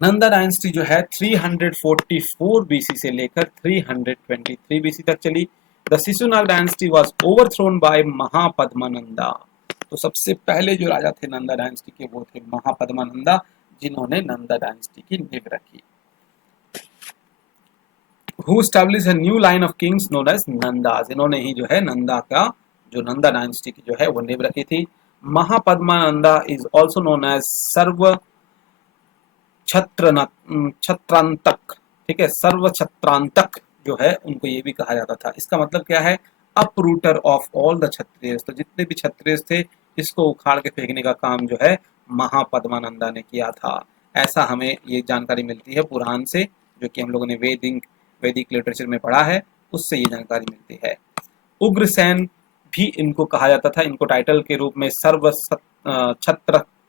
नंदा डायनेस्टी जो है 344 बीसी से लेकर 323 बीसी तक चली। The Shishunaga dynasty was overthrown by Mahapadmananda. तो सबसे पहले जो राजा थे नंदा डायनेस्टी के वो थे महापद्मानंदा, जिन्होंने नंदा डायनेस्टी की नींव रखी। Who established a new line of kings known as Nanda's. इन्होंने ही जो है नंदा का, जो नंदा डायनेस्टी की जो है वो नींव रखी थी। Mahapadmananda is also known as सर्व छत्रांतक, ठीक है, सर्व छत्रांतक जो है उनको ये भी कहा जाता था। इसका मतलब क्या है, अपरूटर ऑफ ऑल द क्षत्रिय। तो जितने भी क्षत्रिय थे इसको उखाड़ के फेंकने का काम जो है महापद्मानंदा ने किया था। ऐसा हमें ये जानकारी मिलती है पुराण से, जो कि हम लोगों ने वैदिक लिटरेचर में पढ़ा है, उससे ये जानकारी मिलती है। उग्रसेन भी इनको कहा जाता था, इनको टाइटल के रूप में सर्व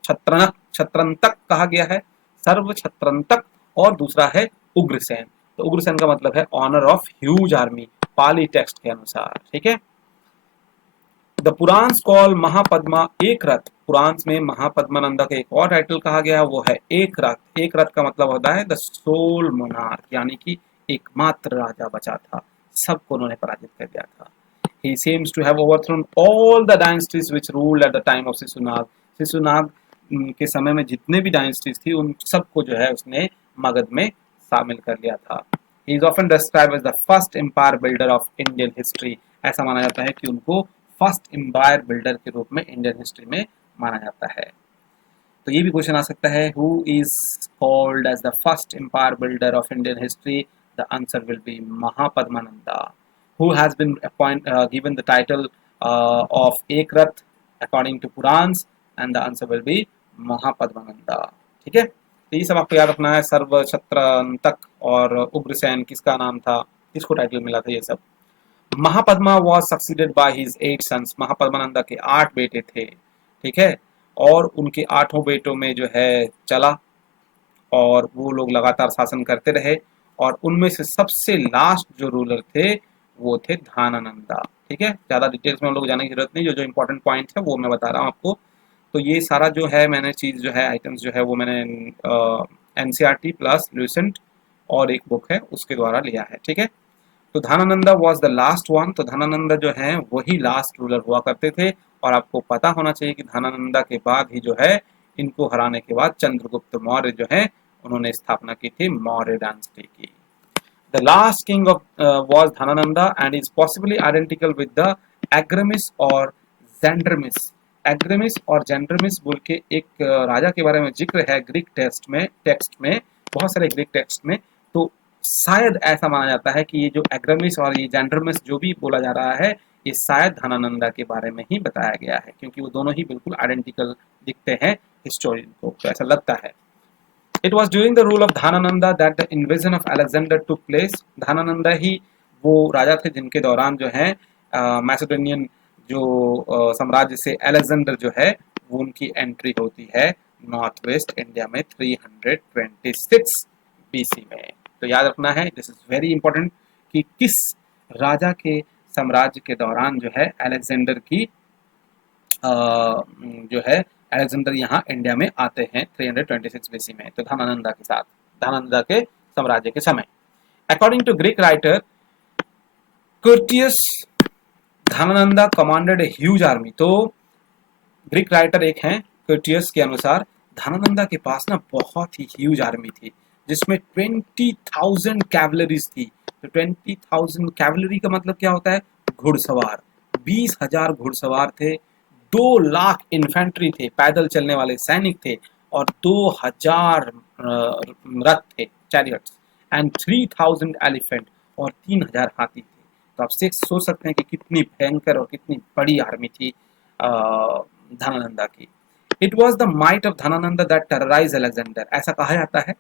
छत्रंतक कहा गया है, सर्व छत्रंतक, और दूसरा है उग्रसेन। तो उग्रसेन का मतलब है owner of huge army, Pali text के अनुसार, ठीक है। द पुराण कॉल महापद्मा एक रथ। पुराण में महापद्मानंदा का एक और टाइटल कहा गया है, वो है एक रथ। एक रथ का मतलब होता है द सोल मोनार्क, यानी कि एकमात्र राजा बचा था, सबको उन्होंने पराजित कर दिया था। He seems to have overthrown all the dynasties which ruled at the time of Shishunaga. Shishunaga के समय में जितने भी डायनेस्टीज थी उन सबको जो है उसने मगध में शामिल कर लिया था। He is often described as the first empire builder of Indian history। ऐसा माना जाता है कि उनको फर्स्ट एम्पायर बिल्डर के रूप में इंडियन हिस्ट्री में माना जाता है। तो ये भी क्वेश्चन आ सकता है, who is called as the first empire builder of Indian history, the answer will be Mahapadmananda. Who has been given the title of Ekrath according to Purans, and the answer will be Mahapadmananda। ठीक है, तो ये सब आपको याद रखना है। सर्व छत्रंतक और उग्रसेन किसका नाम था, किसको टाइटल मिला था, ये सब। Mahapadma was succeeded by his 8 sons। Mahapadmananda के 8 बेटे थे, ठीक है, और उनके 8 बेटों में जो है चला, और वो लोग लगातार शासन करते रहे। और उनमें से सबसे लास्ट जो रूलर थे वो थे धानानंदा। ठीक है, ज़्यादा डिटेल्स में हम लोग जाने की जरूरत नहीं, जो जो इंपॉर्टेंट पॉइंट है वो मैं बता रहा हूँ आपको। तो ये सारा जो है मैंने चीज़ जो है आइटम्स जो है वो मैंने एनसीईआरटी प्लस लूसेंट और एक बुक है उसके द्वारा लिया है। ठीक है, तो धानानंदा वॉज द लास्ट वन। तो धानानंदा जो है वही लास्ट रूलर हुआ करते थे। और आपको पता होना चाहिए कि धानानंदा के बाद ही जो है इनको हराने के बाद चंद्रगुप्त मौर्य जो है उन्होंने स्थापना की थी मौर्य डायनेस्टी की। The last king of was Dhanananda and is possibly identical with the Agrammes और जेंड्रमिस। एग्रमिस और जेंड्रमिस बोल के एक राजा के बारे में जिक्र है ग्रीक टेक्स्ट में बहुत सारे ग्रीक टेक्स्ट में। तो शायद ऐसा माना जाता है कि ये जो एग्रमिस और ये जेंड्रमिस जो भी बोला जा रहा है ये शायद धनानंदा के बारे में ही बताया गया है, क्योंकि वो दोनों ही बिल्कुल आइडेंटिकल दिखते हैं हिस्टोरियन को, तो ऐसा लगता है। It was during the rule of Dhanananda that the invasion of Alexander took place. धानानंदा ही वो राजा थे जिनके दौरान जो है मैसेडोनियन जो साम्राज्य से अलेक्जेंडर जो है वो उनकी एंट्री होती है नॉर्थ वेस्ट इंडिया में 326 बीसी में। तो याद रखना है, दिस इज वेरी इंपॉर्टेंट, कि किस राजा के साम्राज्य के दौरान जो है अलेक्जेंडर की जो है अलेक्जेंडर यहाँ इंडिया में आते हैं 326 बीसी में, तो धानानंदा के साथ, धानानंदा के साम्राज्य के समय। According to Greek writer Curtius, Dhanananda commanded a huge army. तो ग्रीक राइटर एक हैं कर्टियस के अनुसार धानानंदा के पास ना बहुत ही ह्यूज आर्मी थी, जिसमें 20,000 कैवलरीज थी। तो 20,000 कैवलरी का मतलब क्या होता है? घुड़सवार। 20,000 घुड़सवार थे, 2 लाख इन्फेंट्री थे, पैदल चलने वाले सैनिक थे, और 2,000 रथ थे, चैरियट्स, एंड 3,000 एलिफेंट, और 3,000 हाथी थे। तो आप सोच सकते हैं कि कितनी भयंकर और कितनी बड़ी आर्मी थी धानानंदा की। It was the might of Dhanananda that terrorize Alexander. ऐसा कहा जाता है,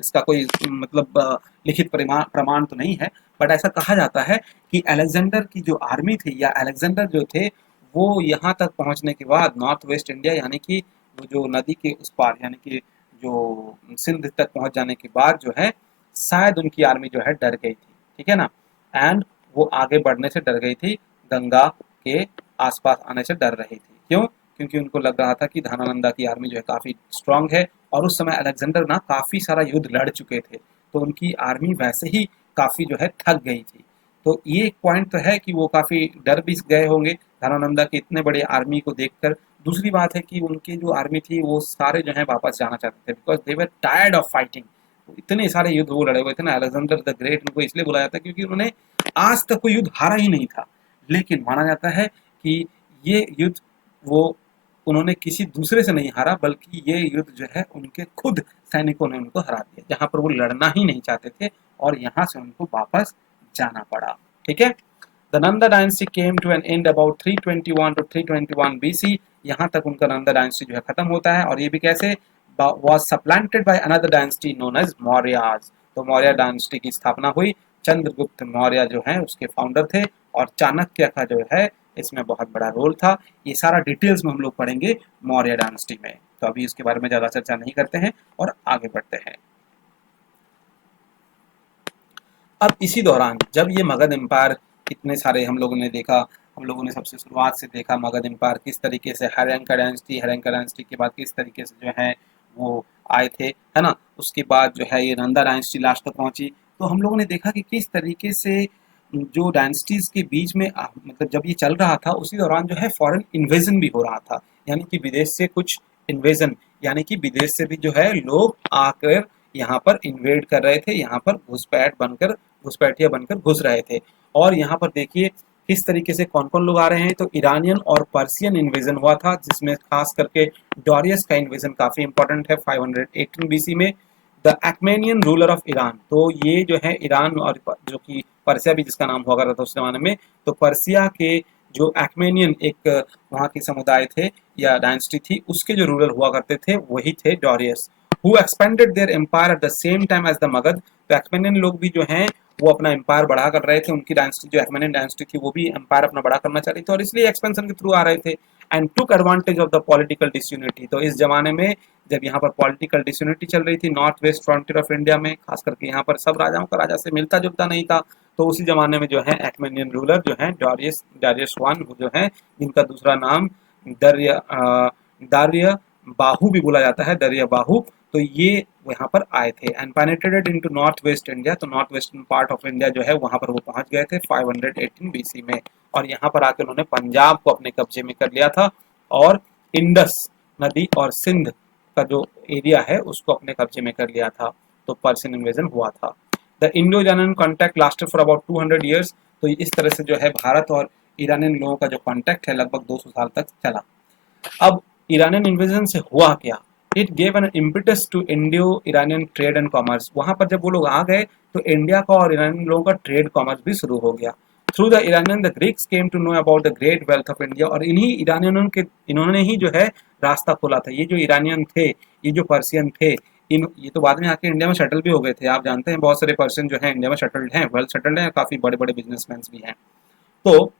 इसका कोई मतलब लिखित प्रमाण तो नहीं है, बट ऐसा कहा जाता है कि अलेक्जेंडर की जो आर्मी थी या अलेक्जेंडर जो थे वो यहाँ तक पहुँचने के बाद नॉर्थ वेस्ट इंडिया यानी कि वो जो नदी के उस पार यानी कि जो सिंध तक पहुँच जाने के बाद जो है शायद उनकी आर्मी जो है डर गई थी। ठीक है ना, एंड वो आगे बढ़ने से डर गई थी, गंगा के आसपास आने से डर रही थी। क्यों? क्योंकि उनको लग रहा था कि धानानंदा की आर्मी जो है काफ़ी स्ट्रांग है, और उस समय अलेक्जेंडर ना काफ़ी सारा युद्ध लड़ चुके थे, तो उनकी आर्मी वैसे ही काफ़ी जो है थक गई थी। तो ये एक पॉइंट तो है कि वो काफ़ी डर भी गए होंगे धानानंदा के इतने बड़े आर्मी को देखकर। दूसरी बात है कि उनकी जो आर्मी थी वो सारे जो है वापस जाना चाहते थे, because they were tired of fighting. इतने सारे युद्ध वो लड़े हुए थे ना, अलेक्जेंडर द ग्रेट उनको इसलिए बुलाया जाता है क्योंकि उन्होंने आज तक कोई युद्ध हारा ही नहीं था। लेकिन माना जाता है कि ये युद्ध वो उन्होंने किसी दूसरे से नहीं हारा, बल्कि ये युद्ध जो है उनके खुद सैनिकों ने उनको हरा दिया, जहां पर वो लड़ना ही नहीं चाहते थे, और यहाँ से उनको वापस जाना पड़ा। ठीक है, the Nanda dynasty came to an end about 321 to 321 BC. यहाँ तक उनका नंदा डायनेस्टी जो है खत्म होता है, और ये भी कैसे? was supplanted by another dynasty known as Mauryas। तो मौर्य डायनेस्टी की स्थापना हुई, चंद्रगुप्त मौर्य जो हैं उसके फाउंडर थे, और चाणक्य का जो है इसमें बहुत बड़ा रोल था। ये सारा डिटेल्स में हम लोग पढ़ेंगे मौर्य डायनेस्टी में, तो अभी इसके बारे में ज़्यादा चर्चा नहीं करते हैं और आगे बढ़ते हैं। अब इसी दौरान जब ये मगध एम्पायर इतने सारे हम लोगों ने देखा, हम लोगों ने सबसे शुरुआत से देखा मगध एम्पायर किस तरीके से हर्यंका डायनेस्टी के बाद किस तरीके से जो है वो आए थे, है ना। उसके बाद जो है ये नंदा डायनेस्टी लास्ट तक पहुंची। तो हम लोगों ने देखा कि किस तरीके से जो डायनेस्टीज के बीच में मतलब जब ये चल रहा था उसी दौरान जो है फॉरेन इन्वेजन भी हो रहा था, यानी कि विदेश से कुछ इन्वेजन, यानी कि विदेश से भी जो है लोग आकर यहाँ पर इन्वेड कर रहे थे, यहाँ पर घुसपैठिया बनकर घुस रहे थे। और यहाँ पर देखिए किस तरीके से कौन कौन लोग आ रहे हैं। तो ईरानियन और पर्सियन इन्वेजन हुआ था, जिसमें खास करके डॉरियस का इन्वेजन काफी इंपॉर्टेंट है 518 बीसी में। द एक्मेनियन रूलर ऑफ ईरान, तो ये जो है ईरान और जो कि पर्सिया भी जिसका नाम हुआ करता था उस जमाने में, तो पर्सिया के जो एक्मेनियन एक वहाँ के समुदाय थे या डायनेस्टी थी, उसके जो रूलर हुआ करते थे वही थे डॉरियस, who expanded their empire at the same time as the Magadh. तो एक्मेनियन लोग भी जो हैं वो अपना एम्पायर बढ़ा कर रहे थे, उनकी डायनेस्टी जो एक्मेनियन डायनेस्टी थी वो भी एम्पायर अपना बड़ा करना चाह रही थी, और इसलिए एक्सपेंशन के थ्रू आ रहे थे। And took advantage of the political disunity. तो इस जमाने में जब यहाँ पर पॉलिटिकल डिसयूनिटी चल रही थी north west frontier of India में, खास करके यहाँ पर सब राजाओं का राजा से मिलता जुलता नहीं था, तो उसी जमाने में जो है एक्मेनियन रूलर जो है डारियस वन जो है, जिनका दूसरा नाम दार्य बाहु भी बोला जाता है, दरिया बाहु, तो ये यहाँ पर आए थे and penetrated into north west India. तो north western part of India जो है वहाँ पर वो पहुंच गए थे 518 बीसी में, और यहाँ पर आकर उन्होंने पंजाब को अपने कब्जे में कर लिया था और इंडस नदी और सिंध का जो एरिया है उसको अपने कब्जे में कर लिया था। तो पर्शियन इन्वेजन हुआ था। The Indo Iranian contact lasted for about 200 years. तो इस तरह से जो है भारत और ईरानियन लोगों का जो कॉन्टैक्ट है लगभग 200 साल तक चला। अब ईरानियन इन्वेजन से हुआ क्या? It gave an impetus to Indo Iranian trade and commerce. वहां पर जब वो लोग आ गए तो इंडिया का और ईरानियन लोगों का ट्रेड कॉमर्स भी शुरू हो गया। Through the Iranian the Greeks came to know about the great wealth of India. और इन्हीं ईरानियनों के इन्होंने ही जो है रास्ता खोला था। ये जो ईरानियन थे, ये जो पर्शियन थे, ये तो बाद में आके इंडिया में सेटल भी हो गए थे। आप जानते हैं बहुत सारे पर्शियन जो है इंडिया में सेटल्ड हैं, वेल सेटल्ड हैं, काफी बड़े बड़े बिजनेसमैन भी हैं। तो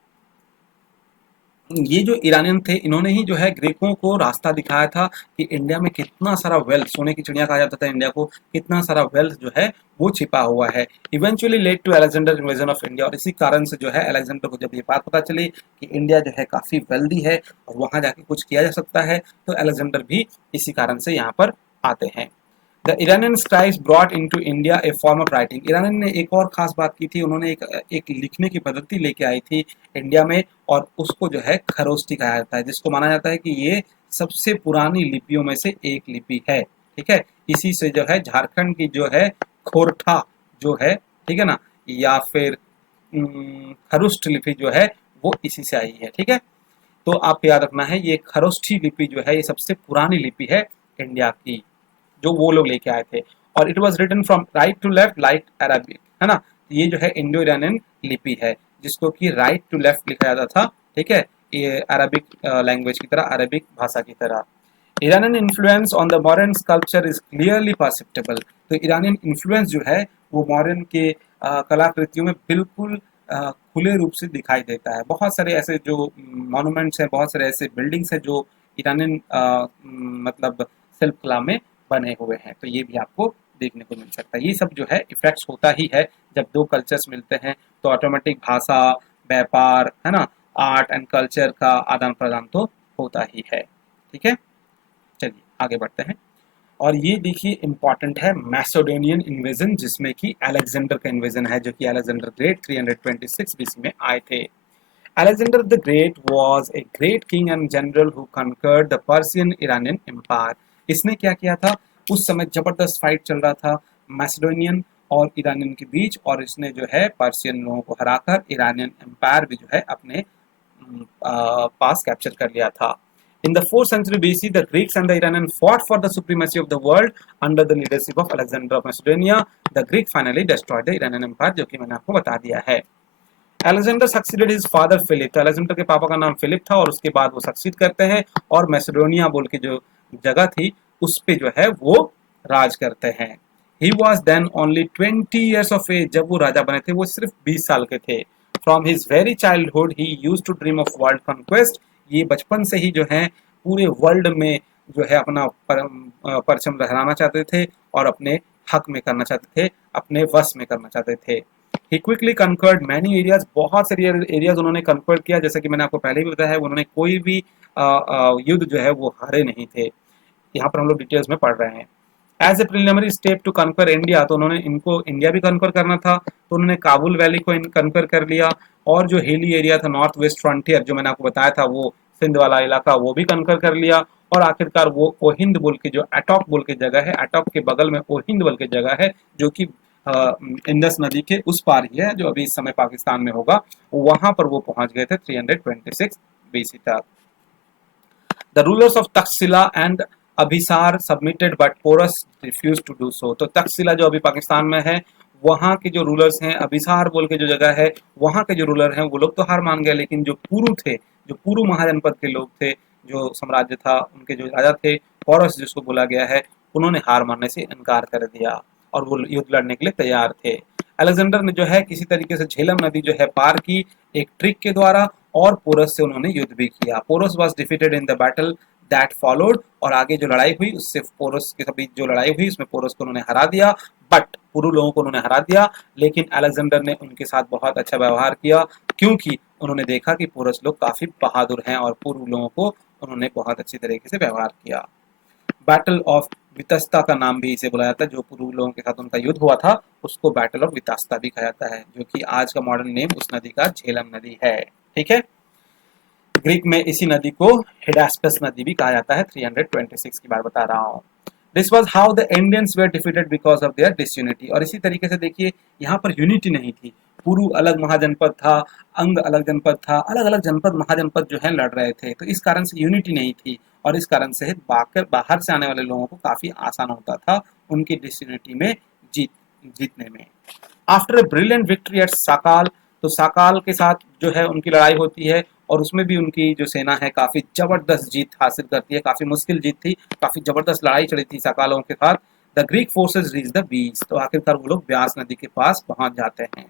ये जो ईरानियन थे इन्होंने ही जो है ग्रीकों को रास्ता दिखाया था कि इंडिया में कितना सारा वेल्थ, सोने की चिड़िया कहा जाता था इंडिया को, कितना सारा वेल्थ जो है वो छिपा हुआ है। Eventually led to Alexander invasion of India. और इसी कारण से जो है अलेक्जेंडर को जब ये बात पता चली कि इंडिया जो है काफी वेल्दी है और वहां जाके कुछ किया जा सकता है, तो अलेक्जेंडर भी इसी कारण से यहाँ पर आते हैं। The Iranian scribes brought into India A form of writing. Iran ने एक और खास बात की थी, उन्होंने एक लिखने की पद्धति लेके आई थी इंडिया में, और उसको जो है खरोष्टी कहा जाता है, जिसको माना जाता है कि ये सबसे पुरानी लिपियों में से एक लिपि है। ठीक है, इसी से जो है झारखंड की जो है खोरठा जो है, ठीक है ना, या फिर खरुष्ट लिपि जो है वो इसी से आई है। ठीक है, तो आप याद रखना है ये खरोष्ठी लिपि जो है ये सबसे पुरानी लिपि है इंडिया की, जो वो लोग लेके आए थे। और it was written from right to left like Arabic, है ना। ये जो है इंडो ईरानियन लिपि है जिसको कि राइट टू लेफ्ट लिखा जाता था। ठीक है, ये अरबिक लैंग्वेज की तरह, अरबिक भाषा की तरह। Iranian influence on the modern sculpture is clearly perceptible. तो ईरानियन इन्फ्लुएंस जो है वो मॉडर्न के कलाकृतियों में बिल्कुल खुले रूप से दिखाई देता है। बहुत सारे ऐसे जो मॉन्यूमेंट्स हैं, बहुत सारे ऐसे बिल्डिंग्स हैं जो ईरानियन मतलब शिल्प कला में बने हुए हैं, तो ये भी आपको देखने को मिल सकता है। ये सब जो है इफेक्ट्स होता ही है जब दो कल्चर्स मिलते हैं, तो ऑटोमेटिक भाषा, व्यापार, है ना, आर्ट एंड कल्चर का आदान प्रदान तो होता ही है। ठीक है, चलिए आगे बढ़ते हैं। और ये देखिए इंपॉर्टेंट है मैसेडोनियन इन्वेजन, जिसमें कि अलेक्जेंडर का इन्वेजन है, जो कि अलेक्जेंडर ग्रेट 326 बीसी में आए थे। Alexander the Great was a great king and general who conquered the Persian Iranian Empire. इसने क्या किया था? उस समय जबरदस्त फाइट चल रहा था मैसेडोनियन और ईरानियन के बीच, और इसने जो है पर्शियन लोगों को हराकर ईरानियन एम्पायर भी जो है अपने पास कैप्चर कर लिया था। In the 4th century BC, the Greeks and the Iranians fought for the supremacy of the world under the leadership of Alexander of Macedonia. The Greek finally destroyed the Iranian Empire, जो कि मैंने आपको बता दिया है। Alexander succeeded his father Philip. तो अलेक्जेंडर के पापा का नाम फिलिप था और उसके बाद वो सक्सीड करते हैं और मैसेडोनिया बोल के जो जगह थी उस पे जो है वो राज करते हैं। He was then only 20 years of age. जब वो राजा बने थे वो सिर्फ 20 साल के थे। From his very childhood he used to dream of world conquest. ये बचपन से ही जो है पूरे वर्ल्ड में जो है अपना परचम लहराना चाहते थे और अपने हक में करना चाहते थे, अपने वश में करना चाहते थे। He quickly conquered many areas। बहुत सारे एरियाज उन्होंने कंक्वर किया। जैसे कि मैंने आपको पहले भी बताया है, उन्होंने कोई भी युद्ध जो है वो हारे नहीं थे। यहाँ पर हम लोग डिटेल्स में पढ़ रहे हैं। As a preliminary step to conquer India, तो उन्होंने इनको इंडिया भी कन्कर करना था, तो उन्होंने काबुल वैली को कन्कर कर लिया, और जो हिली एरिया था नॉर्थ वेस्ट फ्रंटियर जो मैंने आपको बताया था वो सिंध वाला इलाका वो भी कन्कर कर लिया। और आखिरकार वो ओहिंद बोल के जो एटॉक बोल के जगह है, एटॉक के बगल में ओहिंद बोल के जगह है जो कि इंडस नदी के उस पार ही है, जो अभी इस समय पाकिस्तान में होगा, वहां पर वो पहुंच गए थे 326 बीसी तक। The rulers of Taxila and Abhisara submitted but Porus refuse to do so. तो तक्षशिला जो अभी पाकिस्तान में है, वहां के जो रूलर्स हैं, अभिसार बोल के जो जगह है, वहां के जो रूलर हैं वो लोग तो हार मान गए, लेकिन जो पुरु थे, जो पुरु महाजनपद के लोग थे, जो साम्राज्य था, उनके जो राजा थे पोरस जिसको बोला गया है, उन्होंने हार मानने से इनकार कर दिया और वो युद्ध लड़ने के लिए तैयार थे। अलेक्जेंडर ने जो है किसी तरीके से झेलम नदी जो है पार की एक ट्रिक के द्वारा, और पोरस से उन्होंने युद्ध भी किया। Porus was defeated in the battle that followed, और आगे जो लड़ाई हुई उससे पोरस के बीच जो लड़ाई हुई उसमें पोरस को उन्होंने हरा दिया, बट पुरु लोगों को उन्होंने हरा दिया। लेकिन अलेक्जेंडर ने उनके साथ बहुत अच्छा व्यवहार किया, क्योंकि उन्होंने देखा कि पोरस लोग काफी बहादुर हैं और पुरु लोगों को उन्होंने बहुत अच्छी तरीके से व्यवहार किया। बैटल ऑफ वितस्ता का नाम भी इसे बुलाया जाता है, जो पुरु लोगों के साथ उनका युद्ध हुआ था उसको बैटल ऑफ वितस्ता भी कहा जाता है, जो कि आज का मॉडर्न नेम उस नदी का झेलम नदी है। ठीक है, ग्रीक में इसी नदी को हिडास्पस नदी भी कहा जाता है। 326 की बात बता रहा हूँ। This was how the Indians were defeated because of their disunity. और इसी तरीके से देखिए यहाँ पर यूनिटी नहीं थी, पुरु अलग महाजनपद था, अंग अलग जनपद था, अलग अलग जनपद महाजनपद जो है लड़ रहे थे, तो इस कारण से यूनिटी नहीं थी और इस कारण से बाहर से आने वाले लोगों को काफी आसान होता था उनकी डिसयूनिटी में जीतने में। After a brilliant victory at Sakal, तो साकाल के साथ जो है उनकी लड़ाई होती है और उसमें भी उनकी जो सेना है काफी जबरदस्त जीत हासिल करती है, काफी मुश्किल जीत थी, काफी जबरदस्त लड़ाई चली थी साकालों के साथ। The Greek forces reach the beach, तो आखिरकार वो लोग ब्यास नदी के पास पहुंच जाते हैं।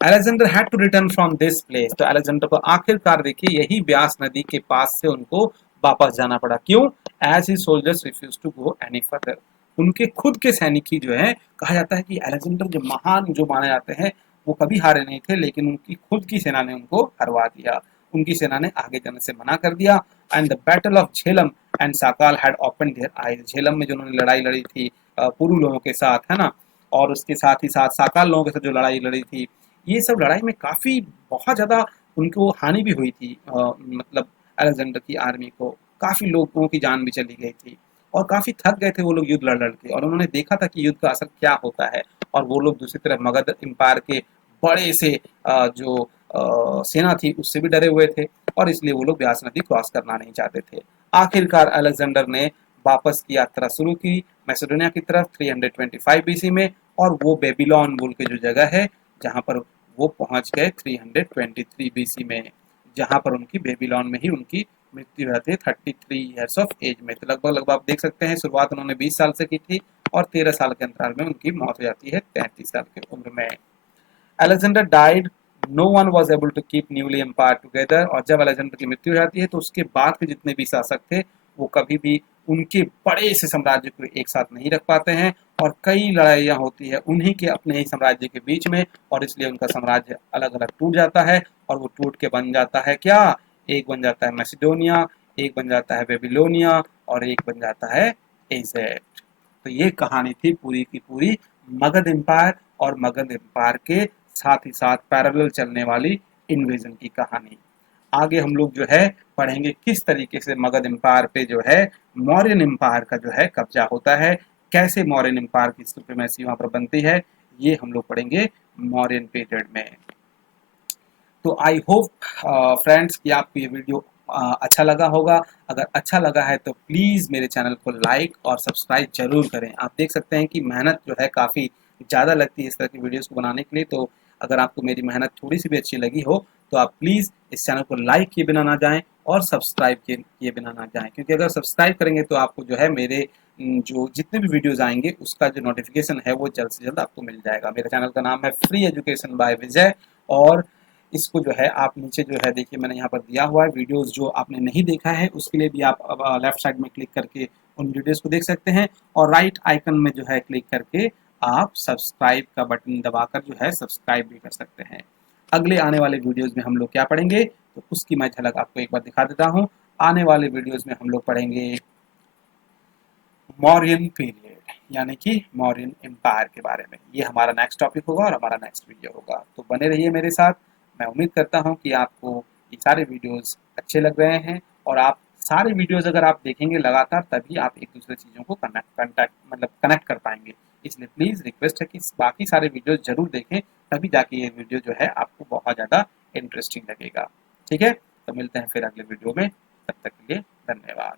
Alexander had to return from this place, तो अलेक्जेंडर को आखिरकार देखिए यही ब्यास नदी के पास से उनको वापस जाना पड़ा। क्यों? As his soldiers refuse to go any further, उनके खुद के सैनिक ही जो है, कहा जाता है कि अलेक्जेंडर जो महान जो माने जाते हैं वो कभी हारे नहीं थे, लेकिन उनकी खुद की सेना ने उनको हरवा दिया, उनकी सेना ने आगे जाने से मना कर दिया। And the battle of Jhelum and Sakal had open their eyes, Jhelum में जो उन्होंने लड़ाई लड़ी थी पुरु लोगों के साथ, है ना, और उसके साथ ही साथ साकाल लोगों के साथ जो लड़ाई लड़ी थी, ये सब लड़ाई में काफी बहुत ज्यादा उनको हानि भी हुई थी। मतलब अलेक्जेंडर की आर्मी को काफी लोगों की जान भी चली गई थी और काफी थक गए थे वो लोग युद्ध लड़ लड़ के, और उन्होंने देखा था कि युद्ध का असर क्या होता है। और वो लोग दूसरी तरफ मगध एम्पायर के बड़े से जो सेना थी उससे भी डरे हुए थे, और इसलिए वो लोग ब्यास नदी क्रॉस करना नहीं चाहते थे। आखिरकार अलेक्जेंडर ने वापस की यात्रा शुरू की मैसेडोनिया की तरफ 325 बीसी में, और वो बेबीलोन बोल के जो जगह है जहां पर वो पहुंच गए 323 बीसी में, जहां पर उनकी बेबीलोन में ही उनकी मृत्यु हुई थी 33 ईयर्स ऑफ एज में। तो लगभग लगभग आप देख सकते हैं शुरुआत उन्होंने 20 साल से की थी और 13 साल के अंतराल में उनकी मौत हो जाती है 33 साल की उम्र में। Alexander died, no one was able to keep newly empire together, और जब अलेक्जेंडर की मृत्यु हो जाती है तो उसके बाद के जितने भी शासक थे वो कभी भी उनके बड़े से साम्राज्य को एक साथ नहीं रख पाते हैं, और कई लड़ाइयाँ होती है उन्हीं के अपने ही साम्राज्य के बीच में, और इसलिए उनका साम्राज्य अलग अलग टूट जाता है, और वो टूट के बन जाता है क्या, एक बन जाता है मैसिडोनिया, एक बन जाता है बेबीलोनिया, और एक बन जाता है इजिप्ट। तो ये कहानी थी पूरी की पूरी मगध एम्पायर और मगध एम्पायर के साथ ही साथ पैरेलल चलने वाली इन्वेजन की कहानी। आगे हम लोग जो है पढ़ेंगे किस तरीके से मगध एम्पायर पे जो है मौर्यन एम्पायर का जो है कब्जा होता है, कैसे मौर्यन एम्पायर की सुप्रीमेसी वहां पर बनती है, ये हम लोग पढ़ेंगे मौर्यन पीरियड में। तो आई होप फ्रेंड्स कि आपको ये वीडियो अच्छा लगा होगा। अगर अच्छा लगा है तो प्लीज़ मेरे चैनल को लाइक और सब्सक्राइब जरूर करें। आप देख सकते हैं कि मेहनत जो है काफ़ी ज़्यादा लगती है इस तरह की वीडियोस को बनाने के लिए, तो अगर आपको मेरी मेहनत थोड़ी सी भी अच्छी लगी हो तो आप प्लीज़ इस चैनल को लाइक किए बिना ना जाएं और सब्सक्राइब किए बिना ना जाएं, क्योंकि अगर सब्सक्राइब करेंगे तो आपको जो है मेरे जो जितने भी वीडियोज़ आएंगे उसका जो नोटिफिकेशन है वो जल्द से जल्द आपको मिल जाएगा। मेरे चैनल का नाम है फ्री एजुकेशन बाय विजय, और इसको जो है आप नीचे जो है देखिए मैंने यहाँ पर दिया हुआ है वीडियोस, जो आपने नहीं देखा है उसके लिए भी आप लेफ्ट साइड में क्लिक करके उन वीडियोस को देख सकते हैं, और राइट आइकन में जो है क्लिक करके आप सब्सक्राइब का बटन दबाकर जो है सब्सक्राइब भी कर सकते हैं। अगले आने वाले वीडियोस में हम लोग क्या पढ़ेंगे तो उसकी मैं झलक आपको एक बार दिखा देता हूँ। आने वाले वीडियोस में हम लोग पढ़ेंगे मौर्यन पीरियड, यानी कि मौर्यन एम्पायर के बारे में। ये हमारा नेक्स्ट टॉपिक होगा और हमारा नेक्स्ट वीडियो होगा, तो बने रहिए मेरे साथ। मैं उम्मीद करता हूँ कि आपको ये सारे वीडियोस अच्छे लग रहे हैं, और आप सारे वीडियोस अगर आप देखेंगे लगातार तभी आप एक दूसरे चीज़ों को कनेक्ट कर पाएंगे। इसलिए प्लीज़ रिक्वेस्ट है कि बाकी सारे वीडियोस जरूर देखें, तभी जाके ये वीडियो जो है आपको बहुत ज़्यादा इंटरेस्टिंग लगेगा। ठीक है, तो मिलते हैं फिर अगले वीडियो में, तब तक के लिए धन्यवाद।